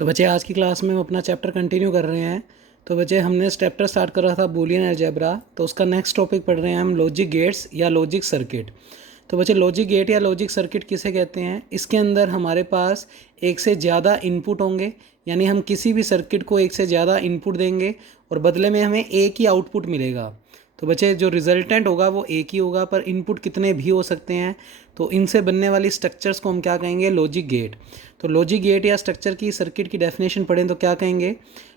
तो बच्चे आज की क्लास में हम अपना चैप्टर कंटिन्यू कर रहे हैं। तो बच्चे हमने चैप्टर स्टार्ट कर रहा था बूलियन अलजेब्रा, तो उसका नेक्स्ट टॉपिक पढ़ रहे हैं हम लॉजिक गेट्स या लॉजिक सर्किट। तो बच्चे लॉजिक गेट या लॉजिक सर्किट किसे कहते हैं? इसके अंदर हमारे पास एक से ज़्यादा इनपुट होंगे, यानी हम किसी भी सर्किट को एक से ज़्यादा इनपुट देंगे और बदले में हमें एक ही आउटपुट मिलेगा। तो बच्चे जो रिजल्टेंट होगा वो एक ही होगा, पर इनपुट कितने भी हो सकते हैं। तो इनसे बनने वाली स्ट्रक्चर्स को हम क्या कहेंगे? Logic gate. तो लॉजिक गेट या स्ट्रक्चर की सर्किट की डेफिनेशन पढ़ें तो क्या कहेंगे?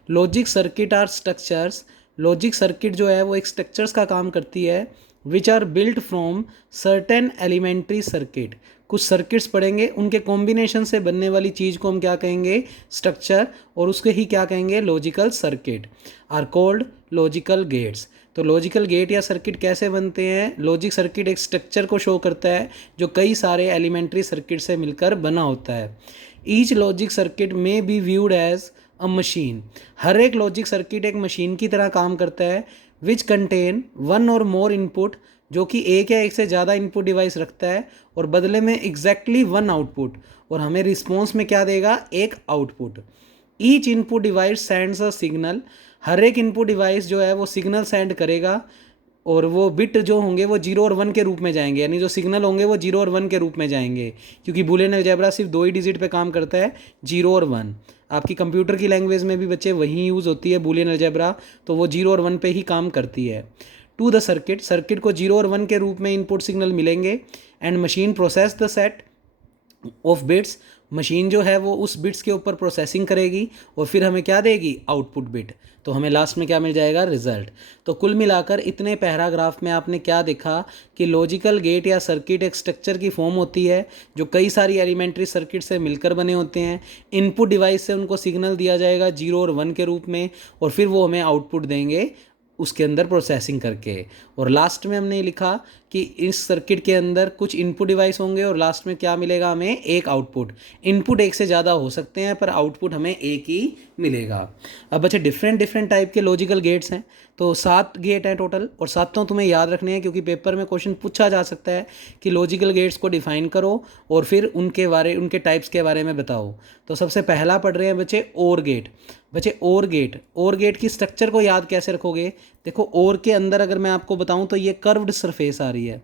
Logic circuit are structures. Logic circuit जो है वो एक स्ट्रक्चर्स का काम करती है which are built from certain elementary circuit. कुछ सर्किट्स पढ़ेंगे, उनके कॉम्बिनेशन से बनने वाली चीज़ को हम क्या कहेंगे? स्ट्रक्चर। और उसके ही क्या कहेंगे? Logical circuit are called logical gates. तो लॉजिकल गेट या सर्किट कैसे बनते हैं? लॉजिक सर्किट एक स्ट्रक्चर को शो करता है जो कई सारे एलिमेंट्री सर्किट से मिलकर बना होता है। ईच लॉजिक सर्किट में be viewed as a machine. हर एक लॉजिक सर्किट एक मशीन की तरह काम करता है विच कंटेन वन और मोर इनपुट, जो कि एक या एक से ज़्यादा इनपुट डिवाइस रखता है और बदले में एग्जैक्टली वन आउटपुट, और हमें रिस्पॉन्स में क्या देगा? एक output. Each input device sends a signal. हर एक इनपुट डिवाइस जो है वो सिग्नल सेंड करेगा और वो बिट जो होंगे वो 0 और 1 के रूप में जाएंगे, यानी जो सिग्नल होंगे वो 0 और 1 के रूप में जाएंगे, क्योंकि बूलियन अलजेब्रा सिर्फ दो ही डिजिट पे काम करता है, 0 और 1। आपकी कंप्यूटर की लैंग्वेज में भी बच्चे वही यूज़ होती है बूलियन अलजेब्रा, तो वो 0 और 1 पे ही काम करती है। टू द सर्किट, सर्किट को 0 और 1 के रूप में इनपुट सिग्नल मिलेंगे and machine process the set of bits. Machine जो है वो उस बिट्स के ऊपर प्रोसेसिंग करेगी और फिर हमें क्या देगी? Output bit. तो हमें लास्ट में क्या मिल जाएगा? रिजल्ट। तो कुल मिलाकर इतने पैराग्राफ में आपने क्या देखा कि लॉजिकल गेट या सर्किट एक स्ट्रक्चर की फॉर्म होती है जो कई सारी एलिमेंट्री सर्किट से मिलकर बने होते हैं। इनपुट डिवाइस से उनको सिग्नल दिया जाएगा 0 और 1 के रूप में, और फिर वो हमें आउटपुट देंगे उसके अंदर प्रोसेसिंग करके। और लास्ट में हमने लिखा कि इस सर्किट के अंदर कुछ इनपुट डिवाइस होंगे और लास्ट में क्या मिलेगा हमें? एक आउटपुट। इनपुट एक से ज़्यादा हो सकते हैं पर आउटपुट हमें एक ही मिलेगा। अब बच्चे डिफरेंट डिफरेंट टाइप के लॉजिकल गेट्स हैं, तो 7 गेट हैं टोटल, और सातों तुम्हें याद रखने हैं क्योंकि पेपर में क्वेश्चन पूछा जा सकता है कि लॉजिकल गेट्स को डिफाइन करो और फिर उनके टाइप्स के बारे में बताओ। तो सबसे पहला पढ़ रहे हैं बच्चे और गेट। बच्चे और गेट की स्ट्रक्चर को याद कैसे रखोगे? देखो, और के अंदर अगर मैं आपको बताऊं तो ये कर्व्ड सरफेस आ रही है,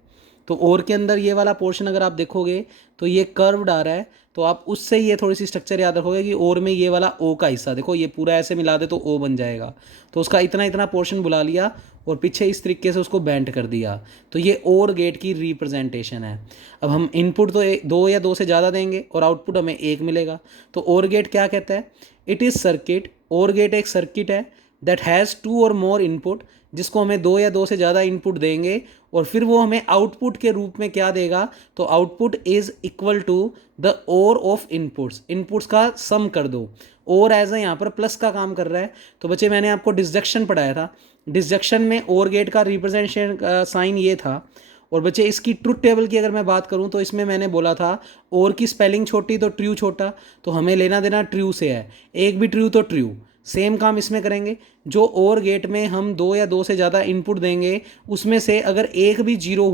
तो और के अंदर ये वाला पोर्शन अगर आप देखोगे तो ये कर्व्ड आ रहा है, तो आप उससे ये थोड़ी सी स्ट्रक्चर याद रखोगे कि और में ये वाला ओ का हिस्सा देखो, ये पूरा ऐसे मिला दे तो ओ बन जाएगा। तो उसका इतना इतना पोर्शन बुला लिया और पीछे इस तरीके से उसको बेंड कर दिया, तो ये और गेट की रिप्रेजेंटेशन है। अब हम इनपुट तो दो या दो से ज़्यादा देंगे और आउटपुट हमें एक मिलेगा। तो और गेट क्या कहता है? It is circuit. और गेट एक सर्किट है दैट हैज़ टू और मोर इनपुट, जिसको हमें दो या दो से ज़्यादा इनपुट देंगे और फिर वो हमें आउटपुट के रूप में क्या देगा? तो output is equal to the और ऑफ इनपुट्स। इनपुट्स का सम कर दो। और एज यहाँ पर प्लस का काम कर रहा है। तो बच्चे मैंने आपको डिसजंक्शन पढ़ाया था, डिसजंक्शन में और गेट का रिप्रेजेंटेशन साइन ये था। और बच्चे इसकी ट्रुथ टेबल की अगर मैं बात करूं तो इसमें मैंने बोला था और की स्पेलिंग छोटी तो ट्रू छोटा, तो हमें लेना देना ट्रू से है। एक भी ट्रू तो ट्रू। सेम काम इसमें करेंगे। जो और गेट में हम दो या दो से ज़्यादा इनपुट देंगे उसमें से अगर एक भी जीरो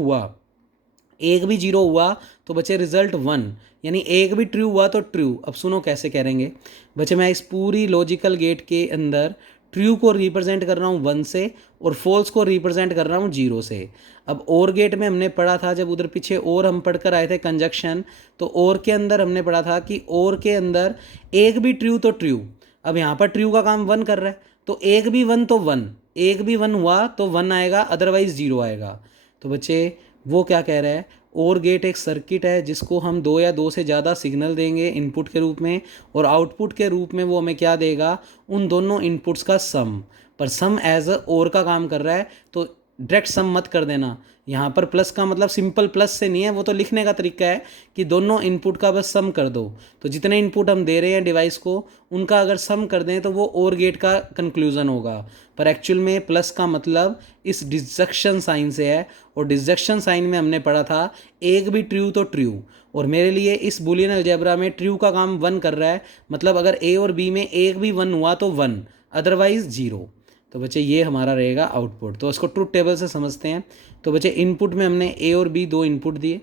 हुआ तो बचे रिजल्ट 1, यानी एक भी ट्रू हुआ तो ट्रू। अब सुनो कैसे करेंगे बच्चे। मैं इस पूरी लॉजिकल गेट के अंदर ट्रू को रिप्रेजेंट कर रहा हूँ 1 से और फॉल्स को रिप्रेजेंट कर रहा हूँ 0 से। अब और गेट में हमने पढ़ा था, जब उधर पीछे और हम पढ़कर आए थे कंजक्शन, तो और के अंदर हमने पढ़ा था कि और के अंदर एक भी ट्रू तो ट्रू। अब यहाँ पर ट्रू का काम 1 कर रहा है, तो एक भी 1 तो 1, एक भी 1 हुआ तो 1 आएगा, अदरवाइज 0 आएगा। तो बच्चे वो क्या कह रहा है? और गेट एक सर्किट है जिसको हम दो या दो से ज़्यादा सिग्नल देंगे इनपुट के रूप में, और आउटपुट के रूप में वो हमें क्या देगा? उन दोनों इनपुट्स का सम। पर सम एज अ और का काम कर रहा है, तो डायरेक्ट सम मत कर देना। यहाँ पर प्लस का मतलब सिंपल प्लस से नहीं है, वो तो लिखने का तरीका है कि दोनों इनपुट का बस सम कर दो। तो जितने इनपुट हम दे रहे हैं डिवाइस को उनका अगर सम कर दें तो वो और गेट का कंक्लूजन होगा। पर एक्चुअल में प्लस का मतलब इस डिसजंक्शन साइन से है, और डिसजंक्शन साइन में हमने पढ़ा था एक भी ट्रू तो ट्रू। और मेरे लिए इस बूलियन अलजेब्रा में ट्रू का काम 1 कर रहा है, मतलब अगर ए और बी में एक भी 1 हुआ तो 1, अदरवाइज 0। तो बच्चे ये हमारा रहेगा आउटपुट। तो इसको ट्रुथ टेबल से समझते हैं। तो बच्चे इनपुट में हमने ए और बी दो इनपुट दिए,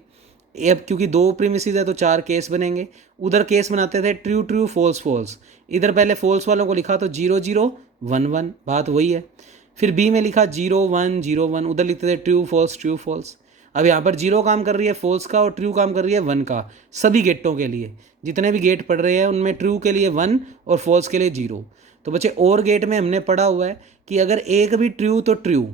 अब क्योंकि दो प्रीमिसेस है तो 4 केस बनेंगे। उधर केस बनाते थे ट्रू ट्रू फॉल्स फॉल्स, इधर पहले फॉल्स वालों को लिखा तो 0 0 1 1, बात वही है। फिर बी में लिखा 0 1 0 1, उधर लिखते थे ट्रू फॉल्स। अब यहाँ पर 0 काम कर रही है फॉल्स का और ट्रू काम कर रही है 1 का, सभी गेटों के लिए। जितने भी गेट पढ़ रहे हैं उनमें ट्रू के लिए 1 और फॉल्स के लिए 0। तो बच्चे और गेट में हमने पढ़ा हुआ है कि अगर एक भी ट्रू तो ट्रू,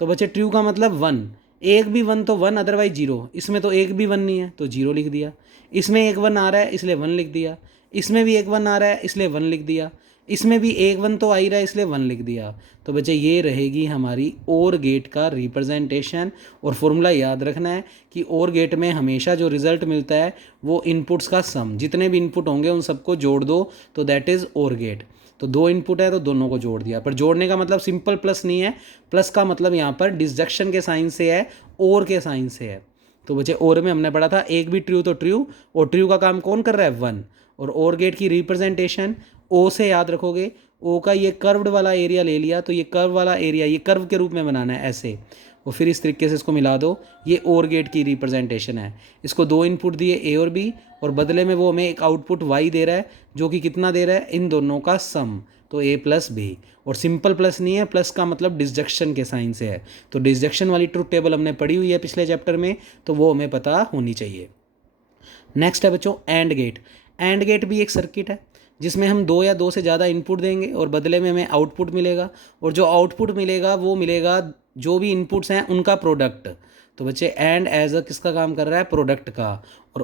तो बच्चे ट्रू का मतलब 1, एक भी 1 तो 1 अदरवाइज 0। इसमें तो एक भी 1 नहीं है तो 0 लिख दिया। इसमें एक 1 आ रहा है इसलिए 1 लिख दिया। इसमें भी एक 1 आ रहा है इसलिए 1 लिख दिया। इसमें भी एक 1 तो आ ही रहा है इसलिए 1 लिख दिया। तो बच्चे ये रहेगी हमारी और गेट का रिप्रेजेंटेशन। और फॉर्मूला याद रखना है कि और गेट में हमेशा जो रिजल्ट मिलता है वो इनपुट्स का सम, जितने भी इनपुट होंगे उन सबको जोड़ दो तो दैट इज़ और गेट। तो 2 इनपुट है तो दोनों को जोड़ दिया, पर जोड़ने का मतलब सिंपल प्लस नहीं है, प्लस का मतलब यहाँ पर डिसजक्शन के साइन से है, और के साइन से है। तो बच्चे और में हमने पढ़ा था एक भी ट्रू तो ट्रू, और ट्रू का काम कौन कर रहा है 1। और गेट की रिप्रेजेंटेशन ओ से याद रखोगे, ओ का ये कर्व्ड वाला एरिया ले लिया तो ये कर्व वाला एरिया ये कर्व के रूप में बनाना है ऐसे, और फिर इस तरीके से इसको मिला दो। ये और गेट की रिप्रेजेंटेशन है। इसको 2 इनपुट दिए ए और बी, और बदले में वो हमें एक आउटपुट वाई दे रहा है जो कि कितना दे रहा है, इन दोनों का सम, तो ए प्लस बी। और सिंपल प्लस नहीं है, प्लस का मतलब डिसजक्शन के साइन से है। तो डिसजक्शन वाली ट्रुथ टेबल हमने पढ़ी हुई है पिछले चैप्टर में, तो वो हमें पता होनी चाहिए। नेक्स्ट है बच्चों एंड गेट। एंड गेट भी एक सर्किट है जिसमें हम 2 या 2 से ज़्यादा इनपुट देंगे और बदले में हमें आउटपुट मिलेगा, और जो आउटपुट मिलेगा वो मिलेगा जो भी इनपुट्स हैं उनका प्रोडक्ट। तो बच्चे एंड एज अ किसका काम कर रहा है, प्रोडक्ट का,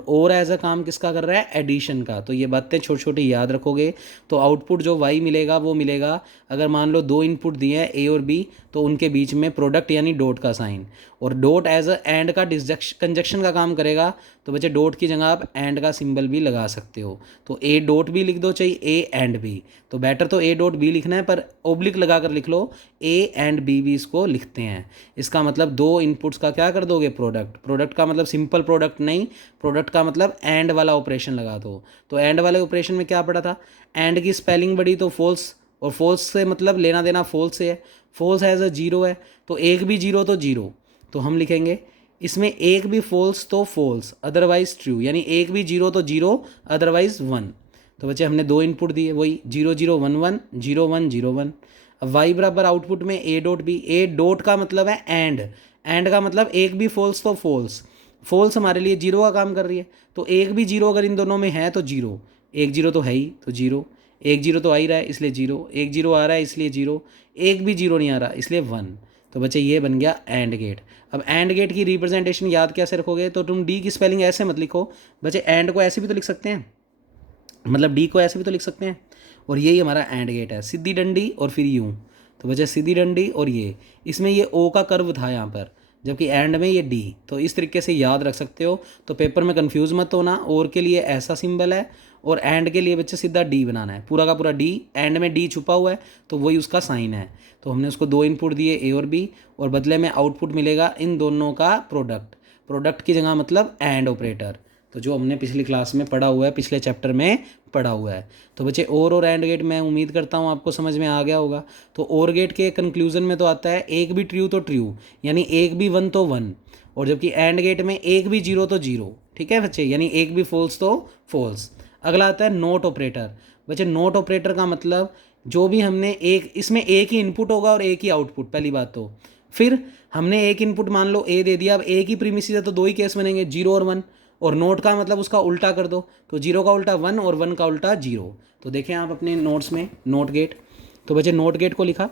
और एज अ काम किसका कर रहा है, एडिशन का। तो ये बातें छोटी छोटी याद रखोगे तो आउटपुट जो वाई मिलेगा वो मिलेगा, अगर मान लो 2 इनपुट दिए हैं ए और बी तो उनके बीच में प्रोडक्ट यानी डॉट का साइन, और डॉट एज अ एंड का कंजक्शन का काम करेगा। तो बच्चे डॉट की जगह आप एंड का सिंबल भी लगा सकते हो, तो ए डॉट भी लिख दो चाहे ए एंड बी, तो बेटर तो ए डॉट बी लिखना है, पर ओब्लिक लगा कर लिख लो, ए एंड बी भी इसको लिखते हैं। इसका मतलब 2 इनपुट्स का क्या कर दोगे, प्रोडक्ट का मतलब सिंपल प्रोडक्ट नहीं, प्रोडक्ट का मतलब एंड वाला ऑपरेशन लगा दो। तो एंड वाले ऑपरेशन में क्या पड़ा था, एंड की स्पेलिंग बड़ी तो फॉल्स, और फॉल्स से मतलब लेना देना फॉल्स से है, फॉल्स एज अ 0 है, तो एक भी 0 तो 0, तो हम लिखेंगे इसमें एक भी फॉल्स तो फॉल्स अदरवाइज ट्रू, यानी एक भी 0 तो 0 अदरवाइज 1। तो बच्चे हमने 2 इनपुट दिए वही 0 0 1 1 0 1 0 1। अब वाई बराबर आउटपुट में A dot B, A dot का मतलब है एंड का मतलब एक भी फॉल्स तो फॉल्स हमारे लिए 0 का काम कर रही है, तो एक भी 0 अगर इन दोनों में है तो 0, एक 0 तो है ही तो 0, एक 0 तो आ ही रहा है इसलिए 0, एक 0 आ रहा है इसलिए 0, एक भी 0 नहीं आ रहा इसलिए 1। तो बच्चे ये बन गया एंड गेट। अब एंड गेट की रिप्रेजेंटेशन याद कैसे रखोगे, तो तुम डी की स्पेलिंग ऐसे मत लिखो बच्चे, एंड को ऐसे भी तो लिख सकते हैं, मतलब डी को ऐसे भी तो लिख सकते हैं, और यही हमारा एंड गेट है, सीधी डंडी और फिर यूँ। तो बच्चे सीधी डंडी और ये, इसमें ये ओ का कर्व था यहाँ पर, जबकि एंड में ये डी, तो इस तरीके से याद रख सकते हो। तो पेपर में कंफ्यूज मत होना, और के लिए ऐसा सिंबल है और एंड के लिए बच्चे सीधा डी बनाना है, पूरा का पूरा डी, एंड में डी छुपा हुआ है तो वही उसका साइन है। तो हमने उसको 2 इनपुट दिए ए और बी, और बदले में आउटपुट मिलेगा इन दोनों का प्रोडक्ट की जगह मतलब एंड ऑपरेटर, तो जो हमने पिछली क्लास में पढ़ा हुआ है, पिछले चैप्टर में पढ़ा हुआ है। तो बच्चे और एंड गेट मैं उम्मीद करता हूँ आपको समझ में आ गया होगा। तो और गेट के कंक्लूजन में तो आता है एक भी ट्रू तो ट्रू, यानी एक भी 1 तो 1, और जबकि एंड गेट में एक भी 0 तो 0, ठीक है बच्चे, यानी एक भी फॉल्स तो फॉल्स। अगला आता है नोट ऑपरेटर। बच्चे नोट ऑपरेटर का मतलब जो भी हमने एक, इसमें एक ही इनपुट होगा और एक ही आउटपुट, पहली बात तो। फिर हमने एक इनपुट मान लो ए दे दिया, अब एक ही प्रीमिसेस है तो 2 ही केस बनेंगे 0 और 1, और नोट का मतलब उसका उल्टा कर दो, तो 0 का उल्टा 1 और 1 का उल्टा 0। तो देखें आप अपने नोट्स में नोट गेट, तो बच्चे नोट गेट को लिखा,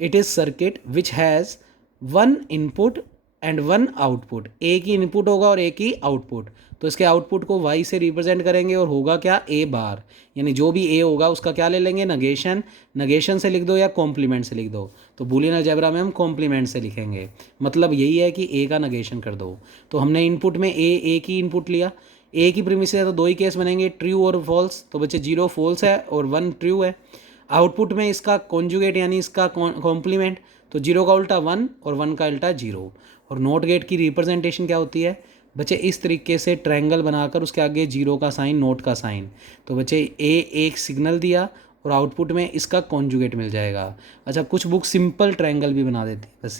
it is circuit which has 1 input and 1 output, एक ही इनपुट होगा और एक ही आउटपुट, तो इसके आउटपुट को वाई से रिप्रेजेंट करेंगे और होगा क्या, ए बार, यानी जो भी ए होगा उसका क्या ले लेंगे, नगेशन से लिख दो या कॉम्प्लीमेंट से लिख दो। तो बूलियन अलजेब्रा में हम कॉम्प्लीमेंट से लिखेंगे, मतलब यही है कि ए का नगेशन कर दो। तो हमने इनपुट में एक ही इनपुट लिया, एक ही प्रीमिस है तो 2 ही केस बनेंगे, ट्रू और फॉल्स, तो बच्चे 0 फॉल्स है और 1 ट्रू है। आउटपुट में इसका कॉन्जुगेट यानी इसका कॉम्प्लीमेंट, तो 0 का उल्टा 1 और 1 का उल्टा 0। और नोट गेट की रिप्रेजेंटेशन क्या होती है बच्चे, इस तरीके से ट्रायंगल बनाकर उसके आगे 0 का साइन, नोट का साइन, तो बच्चे एक सिग्नल दिया और आउटपुट में इसका कॉन्जुगेट मिल जाएगा। अच्छा, कुछ बुक सिंपल ट्रायंगल भी बना देती, बस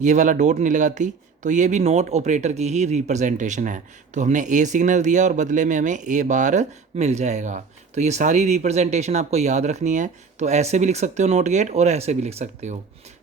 ये वाला डॉट नहीं लगाती, तो ये भी नोट ऑपरेटर की ही रिप्रेजेंटेशन है। तो हमने ए सिग्नल दिया और बदले में हमें ए बार मिल जाएगा। तो ये सारी रिप्रेजेंटेशन आपको याद रखनी है। तो ऐसे भी लिख सकते हो नोट गेट और ऐसे भी लिख सकते हो,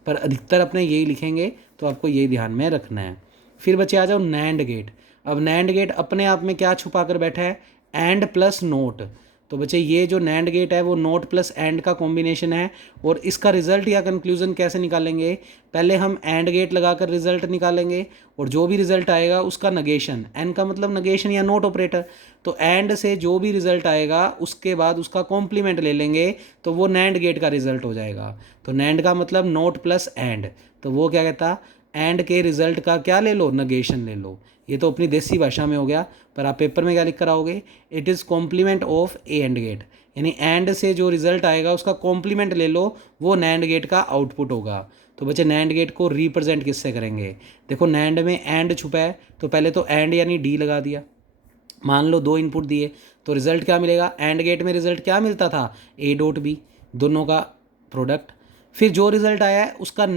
पर अधिकतर अपने यही लिखेंगे, तो आपको यही ध्यान में रखना है। फिर बच्चे आ जाओ नैंड गेट। अब नैंड गेट अपने आप में क्या छुपा कर बैठा है, एंड प्लस नोट। तो बच्चे ये जो नैंड गेट है वो नोट प्लस एंड का कॉम्बिनेशन है। और इसका रिजल्ट या कंक्लूजन कैसे निकालेंगे, पहले हम एंड गेट लगाकर रिजल्ट निकालेंगे और जो भी रिजल्ट आएगा उसका नगेशन, एन का मतलब नगेशन या नोट ऑपरेटर, तो एंड से जो भी रिजल्ट आएगा उसके बाद उसका कॉम्प्लीमेंट ले लेंगे, तो वो नैंड गेट का रिजल्ट हो जाएगा। तो नैंड का मतलब नोट प्लस एंड, तो वो क्या कहता, एंड के रिजल्ट का क्या ले लो, नगेशन ले लो। ये तो अपनी देसी भाषा में हो गया, पर आप पेपर में क्या लिख कर आओगे, it is complement of A and gate, यानी एंड से जो रिजल्ट आएगा उसका कॉम्प्लीमेंट ले लो, वो नैंड गेट का आउटपुट होगा। तो बच्चे नैंड गेट को रिप्रेजेंट किससे करेंगे, देखो नैंड में एंड छुपा है, तो पहले तो एंड यानी डी लगा दिया। मान लो दो इनपुट दिए, तो रिजल्ट क्या मिलेगा, एंड गेट में रिजल्ट क्या मिलता था, ए डॉट बी, दोनों का प्रोडक्ट। फिर जो रिजल्ट आया है उसका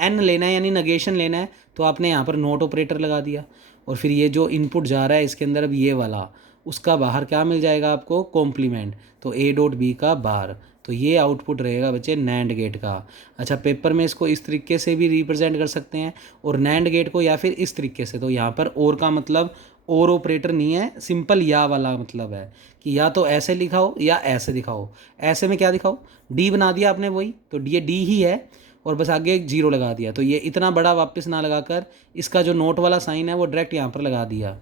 एन लेना है यानी नगेशन लेना है, तो आपने यहाँ पर नोट ऑपरेटर लगा दिया। और फिर ये जो इनपुट जा रहा है इसके अंदर अब ये वाला, उसका बाहर क्या मिल जाएगा आपको, कॉम्प्लीमेंट, तो ए डॉट बी का बार। तो ये आउटपुट रहेगा बच्चे नैंड गेट का। अच्छा, पेपर में इसको इस तरीके से भी रिप्रेजेंट कर सकते हैं और नैंड गेट को, या फिर इस तरीके से। तो यहाँ पर और का मतलब और ऑपरेटर नहीं है, सिंपल या वाला मतलब है कि या तो ऐसे लिखाओ या ऐसे दिखाओ। ऐसे में क्या दिखाओ, डी बना दिया आपने वही, तो ये डी ही है और बस आगे एक जीरो लगा दिया। तो ये इतना बड़ा वापस ना लगाकर इसका जो नोट वाला साइन है वो डायरेक्ट यहाँ पर लगा दिया।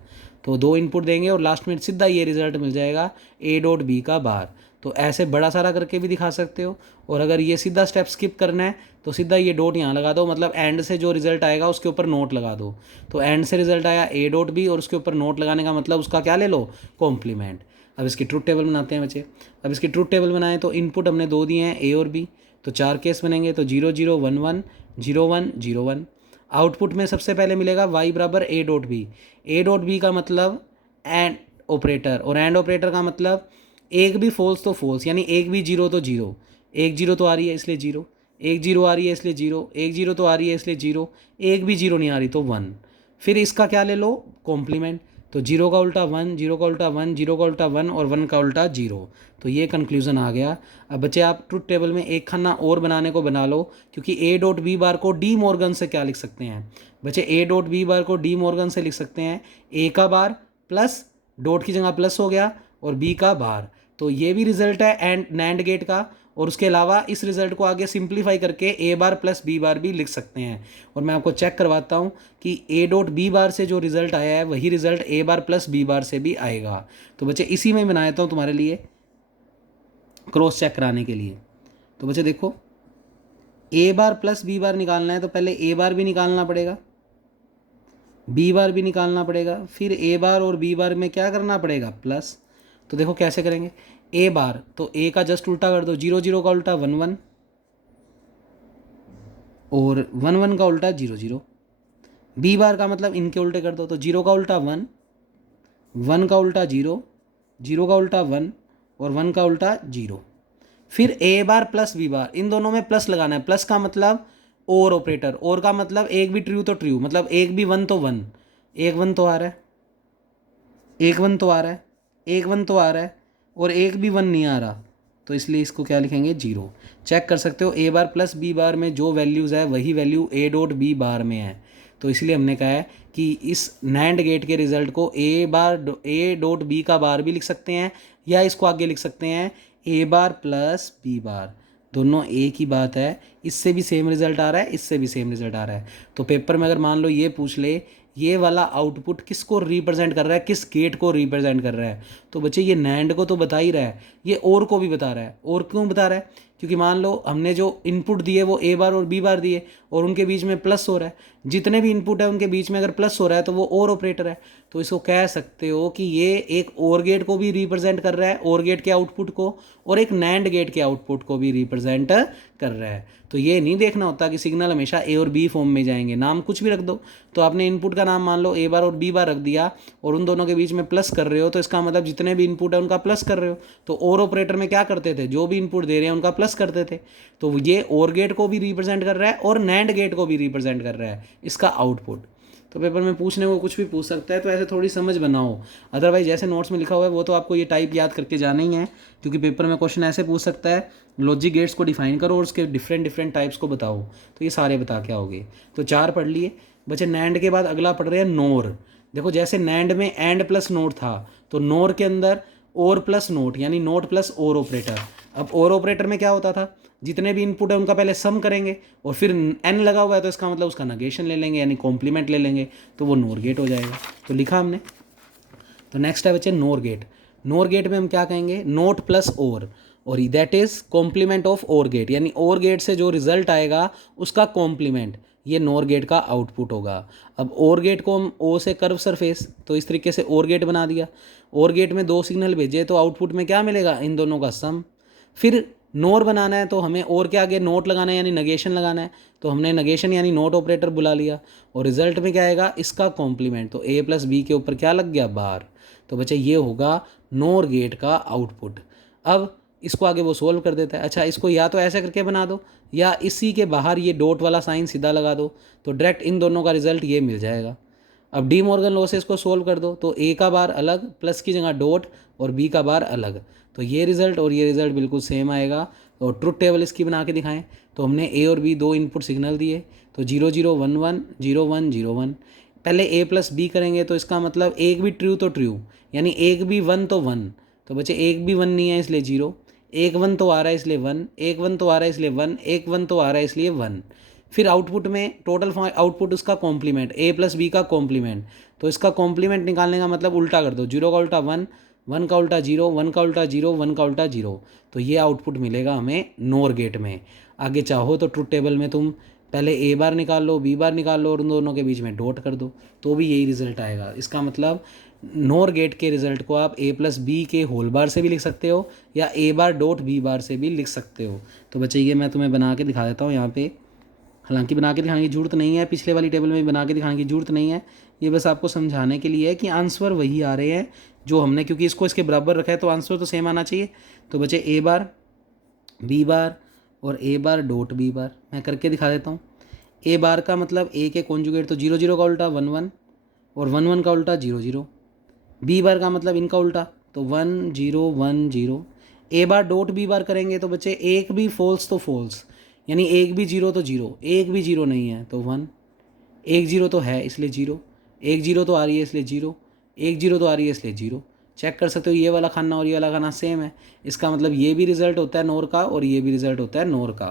तो दो इनपुट देंगे और लास्ट में सीधा ये रिजल्ट मिल जाएगा, ए डॉट बी का बार। तो ऐसे बड़ा सारा करके भी दिखा सकते हो, और अगर ये सीधा स्टेप स्किप करना है तो सीधा ये डॉट यहाँ लगा दो, मतलब एंड से जो रिजल्ट आएगा उसके ऊपर नोट लगा दो। तो एंड से रिजल्ट आया ए डॉट बी और उसके ऊपर नोट लगाने का मतलब उसका क्या ले लो, कॉम्प्लीमेंट। अब इसकी ट्रुथ टेबल बनाते हैं बच्चे। अब इसकी ट्रुथ टेबल बनाएं तो इनपुट हमने दो दिए हैं, ए और बी, तो चार केस बनेंगे, तो 0 0 1 1 0 1 0 1। आउटपुट में सबसे पहले मिलेगा y बराबर A dot B. A dot B का मतलब एंड ऑपरेटर, और एंड ऑपरेटर का मतलब एक भी फॉल्स तो फॉल्स, यानी एक भी जीरो तो जीरो। एक जीरो तो आ रही है इसलिए जीरो, एक जीरो आ रही है इसलिए जीरो, एक जीरो तो आ रही है इसलिए जीरो, एक भी जीरो नहीं आ रही तो वन। फिर इसका क्या ले लो, कॉम्प्लीमेंट, तो जीरो का उल्टा वन, जीरो का उल्टा वन, जीरो का उल्टा वन और वन का उल्टा जीरो। तो ये कंक्लूजन आ गया। अब बच्चे आप ट्रुथ टेबल में एक खाना और बनाने को बना लो, क्योंकि ए डॉट बी बार को डी मॉर्गन से क्या लिख सकते हैं बच्चे, ए डॉट बी बार को डी मॉर्गन से लिख सकते हैं ए का बार प्लस डॉट की जगह प्लस हो गया और बी का बार। तो ये भी रिजल्ट है एंड नैंड गेट का, और उसके अलावा इस रिजल्ट को आगे सिंप्लीफाई करके ए बार प्लस बी बार भी लिख सकते हैं। और मैं आपको चेक करवाता हूँ कि ए डॉट बी बार से जो रिजल्ट आया है वही रिजल्ट ए बार प्लस बी बार से भी आएगा। तो बच्चे इसी में बनाया था तुम्हारे लिए क्रॉस चेक कराने के लिए। तो बच्चे देखो, ए बार प्लस बी बार निकालना है तो पहले ए बार भी निकालना पड़ेगा, बी बार भी निकालना पड़ेगा, फिर ए बार और बी बार में क्या करना पड़ेगा, प्लस। तो देखो कैसे करेंगे, ए बार तो ए का जस्ट उल्टा कर दो, जीरो जीरो का उल्टा वन वन और वन वन का उल्टा जीरो जीरो। बी बार का मतलब इनके उल्टे कर दो, तो जीरो का उल्टा वन, वन का उल्टा जीरो, जीरो का उल्टा वन और वन का उल्टा जीरो। फिर ए बार प्लस बी बार, इन दोनों में प्लस लगाना है। प्लस का मतलब और ऑपरेटर, और का मतलब एक भी ट्रू तो ट्रू, मतलब एक भी वन तो वन, एक वन तो आ रहा है, एक वन तो आ रहा है, एक वन तो आ रहा है और एक भी वन नहीं आ रहा, तो इसलिए इसको क्या लिखेंगे, जीरो। चेक कर सकते हो A bar plus B bar में जो वैल्यूज़ है वही value A dot B bar में है। तो इसलिए हमने कहा है कि इस नैंड गेट के रिजल्ट को ए डॉट बी का बार भी लिख सकते हैं, या इसको आगे लिख सकते हैं A bar plus B bar, दोनों एक ही बात है। इससे भी सेम रिजल्ट आ रहा है, इससे भी सेम रिजल्ट आ रहा है। तो पेपर में अगर मान लो ये पूछ ले ये वाला आउटपुट किसको रिप्रेजेंट कर रहा है, किस गेट को रिप्रेजेंट कर रहा है, तो बच्चे ये नैंड को तो बता ही रहा है, ये और को भी बता रहा है। और क्यों बता रहा है, क्योंकि मान लो हमने जो इनपुट दिए वो ए बार और बी बार दिए और उनके बीच में प्लस हो रहा है, जितने भी इनपुट है उनके बीच में अगर प्लस हो रहा है तो वो और ऑपरेटर है। तो इसको कह सकते हो कि ये एक और गेट को भी रिप्रेजेंट कर रहा है, और गेट के आउटपुट को, और एक नैंड गेट के आउटपुट को भी रिप्रेजेंट कर रहा है। तो ये नहीं देखना होता कि सिग्नल हमेशा ए और बी फॉर्म में जाएंगे, नाम कुछ भी रख दो। तो आपने इनपुट का नाम मान लो ए बार और बी बार रख दिया और उन दोनों के बीच में प्लस कर रहे हो, तो इसका मतलब जितने भी इनपुट है उनका प्लस कर रहे हो। तो और ऑपरेटर में क्या करते थे, जो भी इनपुट दे रहे हैं उनका प्लस करते थे। तो ये और गेट को भी रिप्रेजेंट कर रहा है और नैंड गेट को भी रिप्रेजेंट कर रहा है, इसका आउटपुट। तो पेपर में पूछने को कुछ भी पूछ सकता है, तो ऐसे थोड़ी समझ बनाओ। अदरवाइज जैसे नोट्स में लिखा हुआ है वो तो आपको ये टाइप याद करके जाना ही है, क्योंकि पेपर में क्वेश्चन ऐसे पूछ सकता है, लॉजिक गेट्स को डिफाइन करो और उसके डिफरेंट डिफरेंट टाइप्स को बताओ। तो ये सारे बता के आओगे। तो 4 पढ़ लिए बच्चे। नैंड के बाद अगला पढ़ रहे हैं नोर। देखो जैसे नैंड में एंड प्लस नोट था, तो नोर के अंदर और प्लस नोट, यानी नोट प्लस और ऑपरेटर। अब और ऑपरेटर में क्या होता था, जितने भी इनपुट है उनका पहले सम करेंगे और फिर एन लगा हुआ है तो इसका मतलब उसका नगेशन ले लेंगे, यानी कॉम्प्लीमेंट ले लेंगे, तो वो नोर गेट हो जाएगा। तो लिखा हमने। तो नेक्स्ट है बच्चे नोर गेट। नोर गेट में हम क्या कहेंगे, नोट प्लस और दैट इज कॉम्प्लीमेंट ऑफ और गेट, यानी और गेट से जो रिजल्ट आएगा उसका कॉम्प्लीमेंट, ये नोर गेट का आउटपुट होगा। अब और गेट को हम ओ से कर्व सरफेस, तो इस तरीके से और गेट बना दिया। और गेट में 2 सिग्नल भेजे तो आउटपुट में क्या मिलेगा, इन दोनों का सम। फिर नोर बनाना है तो हमें और के आगे नोट लगाना है, यानी नगेशन लगाना है, तो हमने नगेशन यानी नोट ऑपरेटर बुला लिया, और रिजल्ट में क्या आएगा, इसका कॉम्प्लीमेंट। तो ए प्लस बी के ऊपर क्या लग गया, बार। तो बच्चे ये होगा नोर गेट का आउटपुट। अब इसको आगे वो सोल्व कर देता है। अच्छा, इसको या तो ऐसे करके बना दो या इसी के बाहर ये डॉट वाला साइन सीधा लगा दो, तो डायरेक्ट इन दोनों का रिजल्ट ये मिल जाएगा। अब डी मॉर्गन लॉ से इसको सोल्व कर दो, तो ए का बार अलग, प्लस की जगह डॉट, और बी का बार अलग, तो ये रिजल्ट और ये रिजल्ट बिल्कुल सेम आएगा। और ट्रुथ टेबल इसकी बना के दिखाएं, तो हमने ए और बी 2 इनपुट सिग्नल दिए, तो 0 0 1 1 0 1 0 1। पहले ए प्लस बी करेंगे तो इसका मतलब एक भी ट्रू तो ट्रू, यानी एक भी 1 तो 1, तो बच्चे एक भी 1 नहीं है इसलिए 0, एक 1 तो आ रहा है इसलिए 1, एक 1 तो आ रहा है इसलिए 1, एक 1 तो आ रहा है इसलिए 1। फिर आउटपुट में टोटल आउटपुट उसका कॉम्प्लीमेंट, ए प्लस बी का कॉम्प्लीमेंट, तो इसका कॉम्प्लीमेंट निकालने का मतलब उल्टा कर दो, 0 का उल्टा 1, 1 का उल्टा 0, 1 का उल्टा 0, 1 का उल्टा 0, तो ये आउटपुट मिलेगा हमें नोर गेट में। आगे चाहो तो ट्रुथ टेबल में तुम पहले ए बार निकाल लो, बी बार निकाल लो और उन दोनों के बीच में डॉट कर दो, तो भी यही रिजल्ट आएगा। इसका मतलब नोर गेट के रिजल्ट को आप ए प्लस बी के होल बार से भी लिख सकते हो या ए बार डॉट बी बार से भी लिख सकते हो। तो बच्चे ये मैं तुम्हें बना के दिखा देता हूँ यहाँ पे। हालांकि बना के दिखाने की जरूरत नहीं है, पिछले वाली टेबल में बना के दिखाने की जरूरत नहीं है, ये बस आपको समझाने के लिए है कि आंसर वही आ रहे हैं जो हमने, क्योंकि इसको इसके बराबर रखा है तो आंसर तो सेम आना चाहिए। तो बच्चे ए बार, बी बार और ए बार डॉट बी बार मैं करके दिखा देता हूँ। ए बार का मतलब ए के कॉन्जुगेट, तो 0 0 का उल्टा 1 1 और 1 1 का उल्टा 0 0। बी बार का मतलब इनका उल्टा, तो 1 0 1 0। ए बार डॉट बी बार करेंगे तो बच्चे एक भी फॉल्स तो फॉल्स, यानी एक भी 0 तो 0, एक भी 0 नहीं है तो 1, एक 0 तो है इसलिए 0, एक 0 तो आ रही है इसलिए 0, एक 0 तो आ रही है इसलिए 0। चेक कर सकते हो ये वाला खाना और ये वाला खाना सेम है, इसका मतलब ये भी रिजल्ट होता है नोर का और ये भी रिजल्ट होता है नोर का।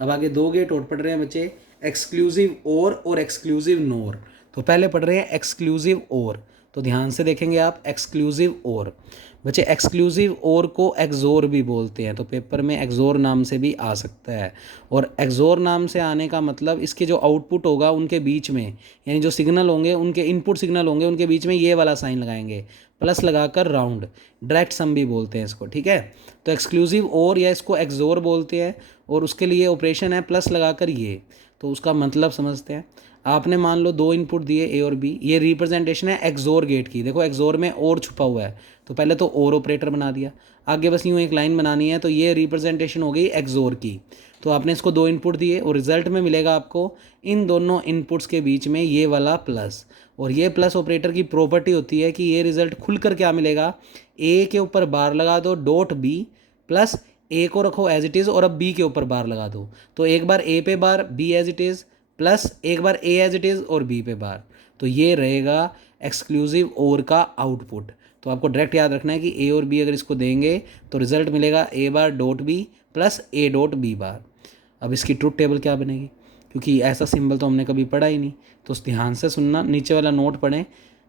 अब आगे 2 गेट और पढ़ रहे हैं बच्चे, एक्सक्लूसिव और एक्सक्लूसिव नोर। तो पहले पढ़ रहे हैं एक्सक्लूसिव और, तो ध्यान से देखेंगे आप, एक्सक्लूसिव और। बच्चे एक्सक्लूसिव और को एक्सोर भी बोलते हैं, तो पेपर में एक्सोर नाम से भी आ सकता है। और एक्सोर नाम से आने का मतलब इसके जो आउटपुट होगा उनके बीच में, यानी जो सिग्नल होंगे उनके इनपुट सिग्नल होंगे उनके बीच में ये वाला साइन लगाएंगे, प्लस लगाकर राउंड, डायरेक्ट सम भी बोलते हैं इसको, ठीक है। तो एक्सक्लूसिव और या इसको एक्सोर बोलते हैं, और उसके लिए ऑपरेशन है प्लस लगाकर ये, तो उसका मतलब समझते हैं। आपने मान लो 2 इनपुट दिए ए और बी, ये रिप्रेजेंटेशन है एक्सोर गेट की। देखो एक्सोर में और छुपा हुआ है, तो पहले तो और ऑपरेटर बना दिया, आगे बस यूँ एक लाइन बनानी है, तो ये रिप्रेजेंटेशन हो गई एक्सोर की। तो आपने इसको 2 इनपुट दिए और रिजल्ट में मिलेगा आपको इन दोनों इनपुट्स के बीच में ये वाला प्लस, और ये प्लस ऑपरेटर की प्रॉपर्टी होती है कि ये रिजल्ट खुलकर क्या मिलेगा, ए के ऊपर बार लगा दो डॉट बी, प्लस ए को रखो एज इट इज़ और अब बी के ऊपर बार लगा दो, तो एक बार ए पे bar, B as it is, plus एक बार ए एज इट इज़ और बी पे बार, तो ये रहेगा एक्सक्लूसिव और का आउटपुट। तो आपको डायरेक्ट याद रखना है कि ए और बी अगर इसको देंगे तो रिजल्ट मिलेगा A bar dot B plus A dot B bar. अब इसकी ट्रुथ टेबल क्या बनेगी, क्योंकि ऐसा सिंबल तो हमने कभी पढ़ा ही नहीं, तो ध्यान से सुनना, नीचे वाला नोट पढ़ें,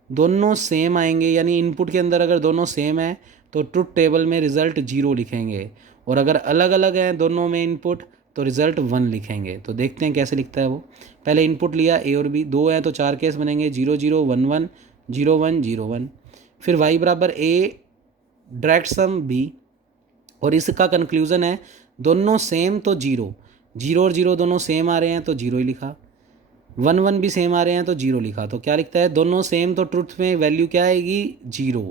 दोनों सेम आएंगे, यानी इनपुट के अंदर अगर दोनों सेम है तो ट्रुथ टेबल में रिजल्ट 0 लिखेंगे, और अगर अलग अलग हैं दोनों में इनपुट तो रिजल्ट 1 लिखेंगे। तो देखते हैं कैसे लिखता है वो। पहले इनपुट लिया ए और बी, 2 हैं तो 4 केस बनेंगे, 0 0 1 1 0 1 0 1। फिर y बराबर ए डायरेक्ट सम बी, और इसका कंक्लूजन है दोनों सेम तो 0, 0 और 0 दोनों सेम आ रहे हैं तो 0 ही लिखा, 1 1 भी सेम आ रहे हैं तो 0 लिखा। तो क्या लिखता है, दोनों सेम तो ट्रुथ में वैल्यू क्या आएगी 0,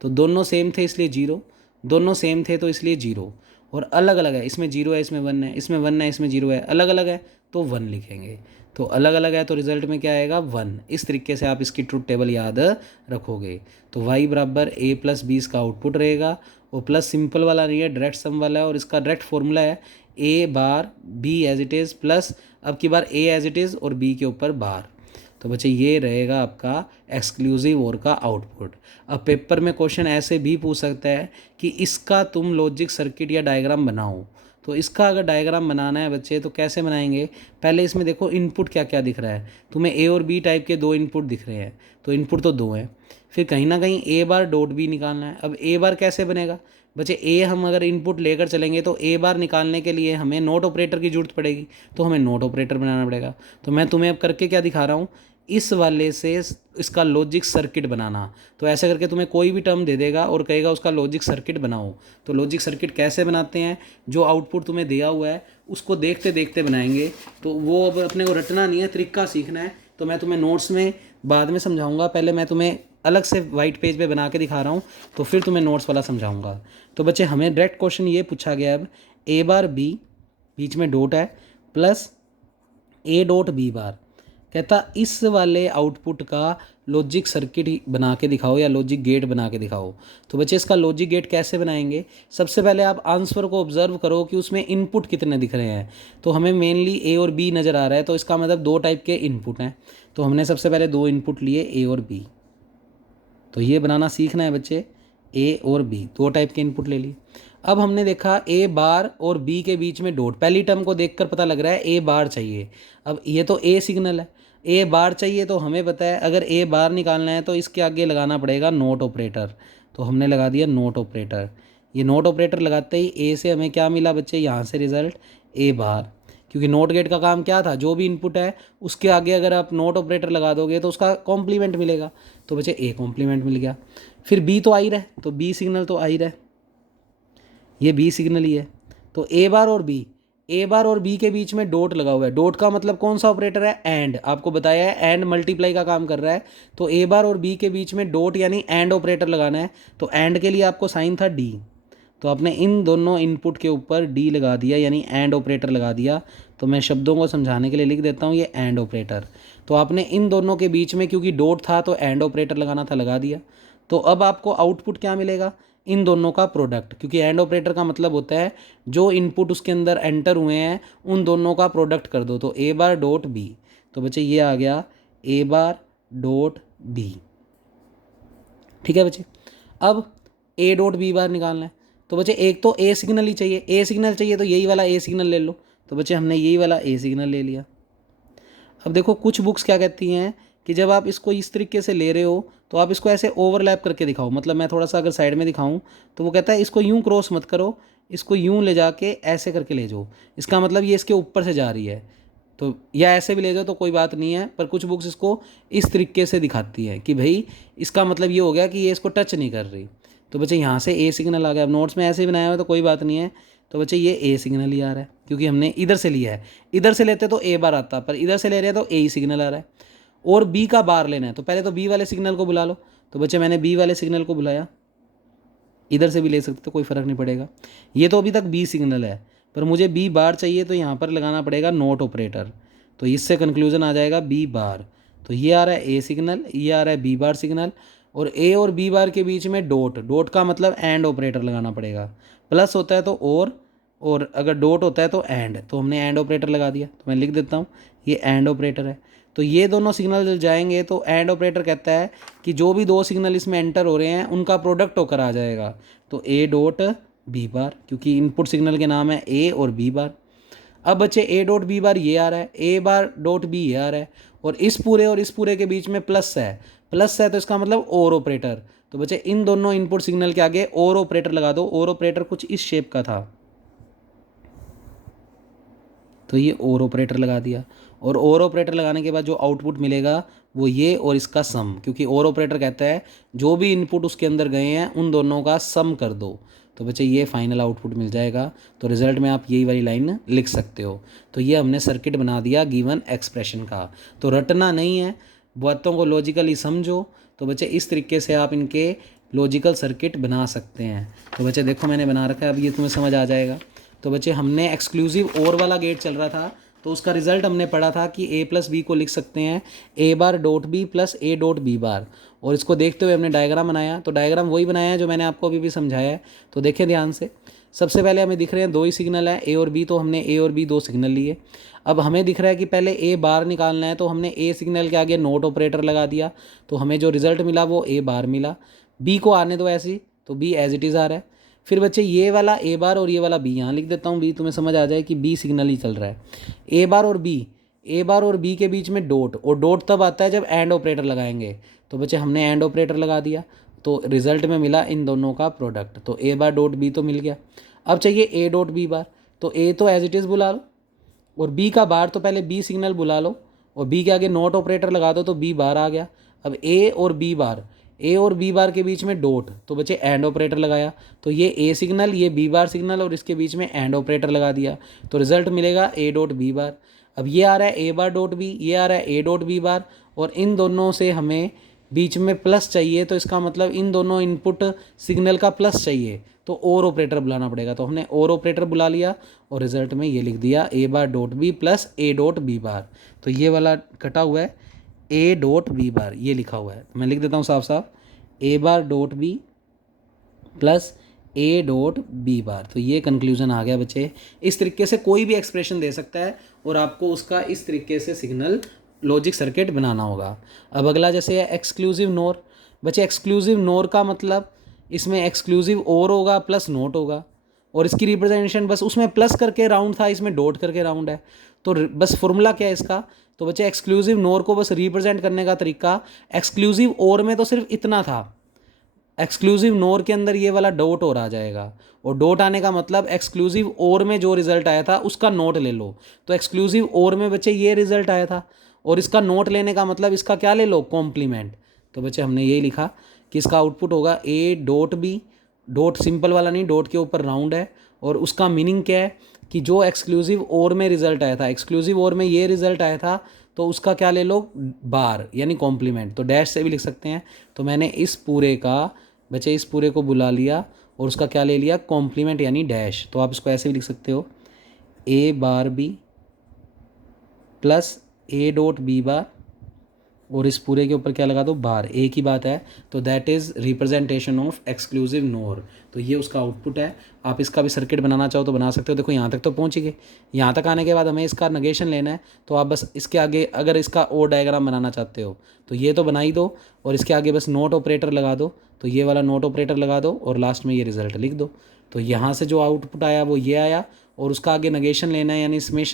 तो दोनों सेम थे इसलिए 0, दोनों सेम थे तो इसलिए 0, और अलग अलग है, इसमें 0 है, इसमें 1 है, इसमें 1 है, इसमें 0 है, अलग अलग है तो 1 लिखेंगे। तो अलग अलग है तो रिजल्ट में क्या आएगा 1। इस तरीके से आप इसकी ट्रुथ टेबल याद रखोगे। तो y बराबर a प्लस बी इसका आउटपुट रहेगा, और प्लस सिंपल वाला नहीं है, डायरेक्ट सम वाला है, और इसका डायरेक्ट फॉर्मूला है a बार b as it is plus अब की bar a as it is और b के ऊपर बार। तो बच्चे ये रहेगा आपका एक्सक्लूसिव और का आउटपुट। अब पेपर में क्वेश्चन ऐसे भी पूछ सकता है कि इसका तुम लॉजिक सर्किट या डायग्राम बनाओ। तो इसका अगर डायग्राम बनाना है बच्चे तो कैसे बनाएंगे, पहले इसमें देखो इनपुट क्या क्या दिख रहा है, तुम्हें ए और बी टाइप के 2 इनपुट दिख रहे हैं, तो इनपुट तो 2 हैं। फिर कहीं ना कहीं ए बार डॉट बी निकालना है। अब ए बार कैसे बनेगा बच्चे, ए हम अगर इनपुट लेकर चलेंगे तो ए बार निकालने के लिए हमें नोट ऑपरेटर की जरूरत पड़ेगी, तो हमें नोट ऑपरेटर बनाना पड़ेगा। तो मैं तुम्हें अब करके क्या दिखा रहा हूँ, इस वाले से इसका लॉजिक सर्किट बनाना। तो ऐसे करके तुम्हें कोई भी टर्म दे देगा और कहेगा उसका लॉजिक सर्किट बनाओ। तो लॉजिक सर्किट कैसे बनाते हैं, जो आउटपुट तुम्हें दिया हुआ है उसको देखते देखते बनाएंगे। तो वो अब अपने को रटना नहीं है, तरीका सीखना है। तो मैं तुम्हें नोट्स में बाद में समझाऊंगा, पहले मैं तुम्हें अलग से वाइट पेज पे बना के दिखा रहा हूँ, तो फिर तुम्हें नोट्स वाला समझाऊंगा। तो बच्चे हमें डायरेक्ट क्वेश्चन ये पूछा गया अब ए बार बी बीच में डॉट है plus A dot B bar, कहता इस वाले आउटपुट का लॉजिक सर्किट बना के दिखाओ या लॉजिक गेट बना के दिखाओ। तो बच्चे इसका लॉजिक गेट कैसे बनाएंगे, सबसे पहले आप आंसर को ऑब्जर्व करो कि उसमें इनपुट कितने दिख रहे हैं। तो हमें मेनली ए और बी नज़र आ रहा है, तो इसका मतलब 2 टाइप के इनपुट हैं। तो हमने सबसे पहले 2 इनपुट लिए ए और बी। तो ये बनाना सीखना है बच्चे, ए और बी 2 टाइप के इनपुट ले लिए। अब हमने देखा ए बार और बी के बीच में डॉट, पहली टर्म को देखकर पता लग रहा है ए बार चाहिए। अब ये तो ए सिग्नल है, ए बार चाहिए, तो हमें पता है अगर ए बार निकालना है तो इसके आगे लगाना पड़ेगा नोट ऑपरेटर। तो हमने लगा दिया नोट ऑपरेटर। ये नोट ऑपरेटर लगाते ही ए से हमें क्या मिला बच्चे, यहाँ से रिजल्ट ए बार, क्योंकि नोट गेट का काम क्या था, जो भी इनपुट है उसके आगे अगर आप नोट ऑपरेटर लगा दोगे तो उसका कॉम्प्लीमेंट मिलेगा। तो बच्चे ए कॉम्प्लीमेंट मिल गया। फिर बी तो आ ही रहा, तो बी सिग्नल तो आ ही रहा, ये बी सिग्नल ही है। तो ए बार और बी, ए बार और बी के बीच में डॉट लगा हुआ है। डॉट का मतलब कौन सा ऑपरेटर है, एंड। आपको बताया है एंड मल्टीप्लाई का काम कर रहा है। तो ए बार और बी के बीच में डॉट यानी एंड ऑपरेटर लगाना है। तो एंड के लिए आपको साइन था डी, तो आपने इन दोनों इनपुट के ऊपर डी लगा दिया यानी एंड ऑपरेटर लगा दिया। तो मैं शब्दों को समझाने के लिए लिख देता हूँ ये एंड ऑपरेटर। तो आपने इन दोनों के बीच में क्योंकि डॉट था तो एंड ऑपरेटर लगाना था, लगा दिया। तो अब आपको आउटपुट क्या मिलेगा, इन दोनों का प्रोडक्ट, क्योंकि एंड ऑपरेटर का मतलब होता है जो इनपुट उसके अंदर एंटर हुए हैं उन दोनों का प्रोडक्ट कर दो। तो ए बार डॉट बी, तो बच्चे ये आ गया ए बार डॉट बी। ठीक है बच्चे, अब ए डॉट बी बार निकालना है। तो बच्चे एक तो ए सिग्नल ही चाहिए, ए सिग्नल चाहिए तो यही वाला ए सिग्नल ले लो। तो बच्चे हमने यही वाला ए सिग्नल ले लिया। अब देखो कुछ बुक्स क्या कहती हैं कि जब आप इसको इस तरीके से ले रहे हो तो आप इसको ऐसे ओवरलैप करके दिखाओ। मतलब मैं थोड़ा सा अगर साइड में दिखाऊं तो वो कहता है इसको यूं क्रॉस मत करो, इसको यूं ले जाके ऐसे करके ले जाओ। इसका मतलब ये इसके ऊपर से जा रही है। तो या ऐसे भी ले जाओ तो कोई बात नहीं है, पर कुछ बुक्स इसको इस तरीके से दिखाती है कि भाई इसका मतलब ये हो गया कि ये इसको टच नहीं कर रही। तो बच्चे यहाँ से ए सिग्नल आ गया। अब नोट्स में ऐसे ही बनाया हुआ तो कोई बात नहीं है। तो बच्चे ये ए सिग्नल ही आ रहा है क्योंकि हमने इधर से लिया है। इधर से लेते तो ए बार आता, पर इधर से ले रहे हैं तो ए ही सिग्नल आ रहा है। और बी का बार लेना है तो पहले तो बी वाले सिग्नल को बुला लो। तो बच्चे मैंने बी वाले सिग्नल को बुलाया, इधर से भी ले सकते तो कोई फ़र्क नहीं पड़ेगा। ये तो अभी तक बी सिग्नल है, पर मुझे बी बार चाहिए तो यहाँ पर लगाना पड़ेगा नोट ऑपरेटर। तो इससे कंक्लूजन आ जाएगा बी बार। तो ये आ रहा है ए सिग्नल, ये आ रहा है बी बार सिग्नल, और ए और बी बार के बीच में डॉट, डॉट का मतलब एंड ऑपरेटर लगाना पड़ेगा। प्लस होता है तो और अगर डॉट होता है तो एंड, तो हमने एंड ऑपरेटर लगा दिया। तो मैं लिख देता हूँ ये एंड ऑपरेटर है। तो ये दोनों सिग्नल जब जाएंगे तो एंड ऑपरेटर कहता है कि जो भी 2 सिग्नल इसमें एंटर हो रहे हैं उनका प्रोडक्ट होकर आ जाएगा। तो ए डॉट बी बार, क्योंकि इनपुट सिग्नल के नाम है ए और बी बार। अब बच्चे ए डॉट बी बार ये आ रहा है, ए बार डॉट बी ये आ रहा है, और इस पूरे के बीच में प्लस है। प्लस है तो इसका मतलब और ऑपरेटर। तो बच्चे इन दोनों इनपुट सिग्नल के आगे और ऑपरेटर लगा दो। और ऑपरेटर कुछ इस शेप का था, तो ये और ऑपरेटर लगा दिया। और ऑपरेटर लगाने के बाद जो आउटपुट मिलेगा वो ये और इसका सम, क्योंकि और ऑपरेटर कहता है जो भी इनपुट उसके अंदर गए हैं उन दोनों का सम कर दो। तो बच्चे ये फाइनल आउटपुट मिल जाएगा। तो रिजल्ट में आप यही वाली लाइन लिख सकते हो। तो ये हमने सर्किट बना दिया गिवन एक्सप्रेशन का। तो रटना नहीं है, बातों को लॉजिकली समझो। तो बच्चे इस तरीके से आप इनके लॉजिकल सर्किट बना सकते हैं। तो बच्चे देखो मैंने बना रखा है, अब ये तुम्हें समझ आ जाएगा। तो बच्चे हमने एक्सक्लूसिव और वाला गेट चल रहा था, तो उसका रिजल्ट हमने पढ़ा था कि ए प्लस बी को लिख सकते हैं A bar dot B plus A dot B bar, और इसको देखते हुए हमने डायग्राम बनाया। तो डायग्राम वही बनाया है जो मैंने आपको अभी भी समझाया है। तो देखें ध्यान से, सबसे पहले हमें दिख रहे हैं दो ही सिग्नल है ए और बी, तो हमने ए और बी दो सिग्नल लिए। अब हमें दिख रहा है कि पहले ए बार निकालना है, तो हमने ए सिग्नल के आगे नोट ऑपरेटर लगा दिया, तो हमें जो रिजल्ट मिला वो ए बार मिला। बी को आने दो ऐसी, तो बी एज इट इज़ आ रहा है। फिर बच्चे ये वाला ए बार और ये वाला बी, यहाँ लिख देता हूँ बी, तुम्हें समझ आ जाए कि बी सिग्नल ही चल रहा है। ए बार और बी, ए बार और बी के बीच में डॉट, और डॉट तब आता है जब एंड ऑपरेटर लगाएंगे। तो बच्चे हमने एंड ऑपरेटर लगा दिया, तो रिजल्ट में मिला इन दोनों का प्रोडक्ट, तो ए बार डॉट बी तो मिल गया। अब चाहिए ए डॉट बी बार, तो ए तो एज इट इज़ बुला लो, और बी का बार तो पहले बी सिग्नल बुला लो, और बी के आगे नोट ऑपरेटर लगा दो, तो बी बार आ गया। अब ए और बी बार, ए और बी बार के बीच में डॉट, तो बच्चे एंड ऑपरेटर लगाया, तो ये ए सिग्नल, ये बी बार सिग्नल, और इसके बीच में एंड ऑपरेटर लगा दिया, तो रिजल्ट मिलेगा ए डॉट बी बार। अब ये आ रहा है ए बार डॉट बी, ये आ रहा है ए डॉट बी बार, और इन दोनों से हमें बीच में प्लस चाहिए, तो इसका मतलब इन दोनों इनपुट सिग्नल का प्लस चाहिए, तो और ऑपरेटर बुलाना पड़ेगा। तो हमने और ऑपरेटर बुला लिया, और रिजल्ट में ये लिख दिया A bar dot B plus A dot B bar. तो ये वाला कटा हुआ है ए डॉट बी बार, ये लिखा हुआ है, मैं लिख देता हूँ साफ साफ, A bar dot B plus A dot B bar. तो ये कंक्लूजन आ गया बच्चे। इस तरीके से कोई भी एक्सप्रेशन दे सकता है, और आपको उसका इस तरीके से सिग्नल लॉजिक सर्किट बनाना होगा। अब अगला जैसे है एक्सक्लूसिव नोर। बच्चे एक्सक्लूसिव नोर का मतलब इसमें एक्सक्लूसिव और होगा प्लस नोट होगा, और इसकी रिप्रेजेंटेशन बस उसमें प्लस करके राउंड था, इसमें डॉट करके राउंड है। तो बस फॉर्मूला क्या है इसका, तो बच्चे एक्सक्लूसिव नोर को बस रिप्रेजेंट करने का तरीका, एक्सक्लूसिव और में तो सिर्फ इतना था, एक्सक्लूसिव नोर के अंदर ये वाला डॉट और आ जाएगा, और डॉट आने का मतलब एक्सक्लूसिव और में जो रिजल्ट आया था उसका नोट ले लो। तो एक्सक्लूसिव और में बच्चे ये रिजल्ट आया था, और इसका नोट लेने का मतलब इसका क्या ले लो, कॉम्प्लीमेंट। तो बच्चे हमने यही लिखा कि इसका आउटपुट होगा A dot B, dot simple वाला नहीं, डॉट के ऊपर राउंड है, और उसका मीनिंग क्या है कि जो एक्सक्लूसिव और में रिजल्ट आया था, एक्सक्लूसिव और में ये रिजल्ट आया था, तो उसका क्या ले लो, बार यानी कॉम्प्लीमेंट। तो डैश से भी लिख सकते हैं। तो मैंने इस पूरे का बच्चे इस पूरे को बुला लिया, और उसका क्या ले लिया, कॉम्प्लीमेंट यानी डैश। तो आप इसको ऐसे भी लिख सकते हो, A bar B plus A dot B bar, और इस पूरे के ऊपर क्या लगा दो, बार, एक ही बात है। तो that is representation of exclusive nor. तो ये उसका आउटपुट है। आप इसका भी सर्किट बनाना चाहो तो बना सकते हो। देखो यहाँ तक तो पहुँच गए, यहाँ तक आने के बाद हमें इसका नेगेशन लेना है, तो आप बस इसके आगे अगर इसका और डायग्राम बनाना चाहते हो तो ये तो बना ही दो, और इसके आगे बस नोट ऑपरेटर लगा दो, तो ये वाला नोट ऑपरेटर लगा दो, और लास्ट में ये रिजल्ट लिख दो। तो यहाँ से जो आउटपुट आया वो ये आया, और उसका आगे नेगेशन लेना है यानी इसमें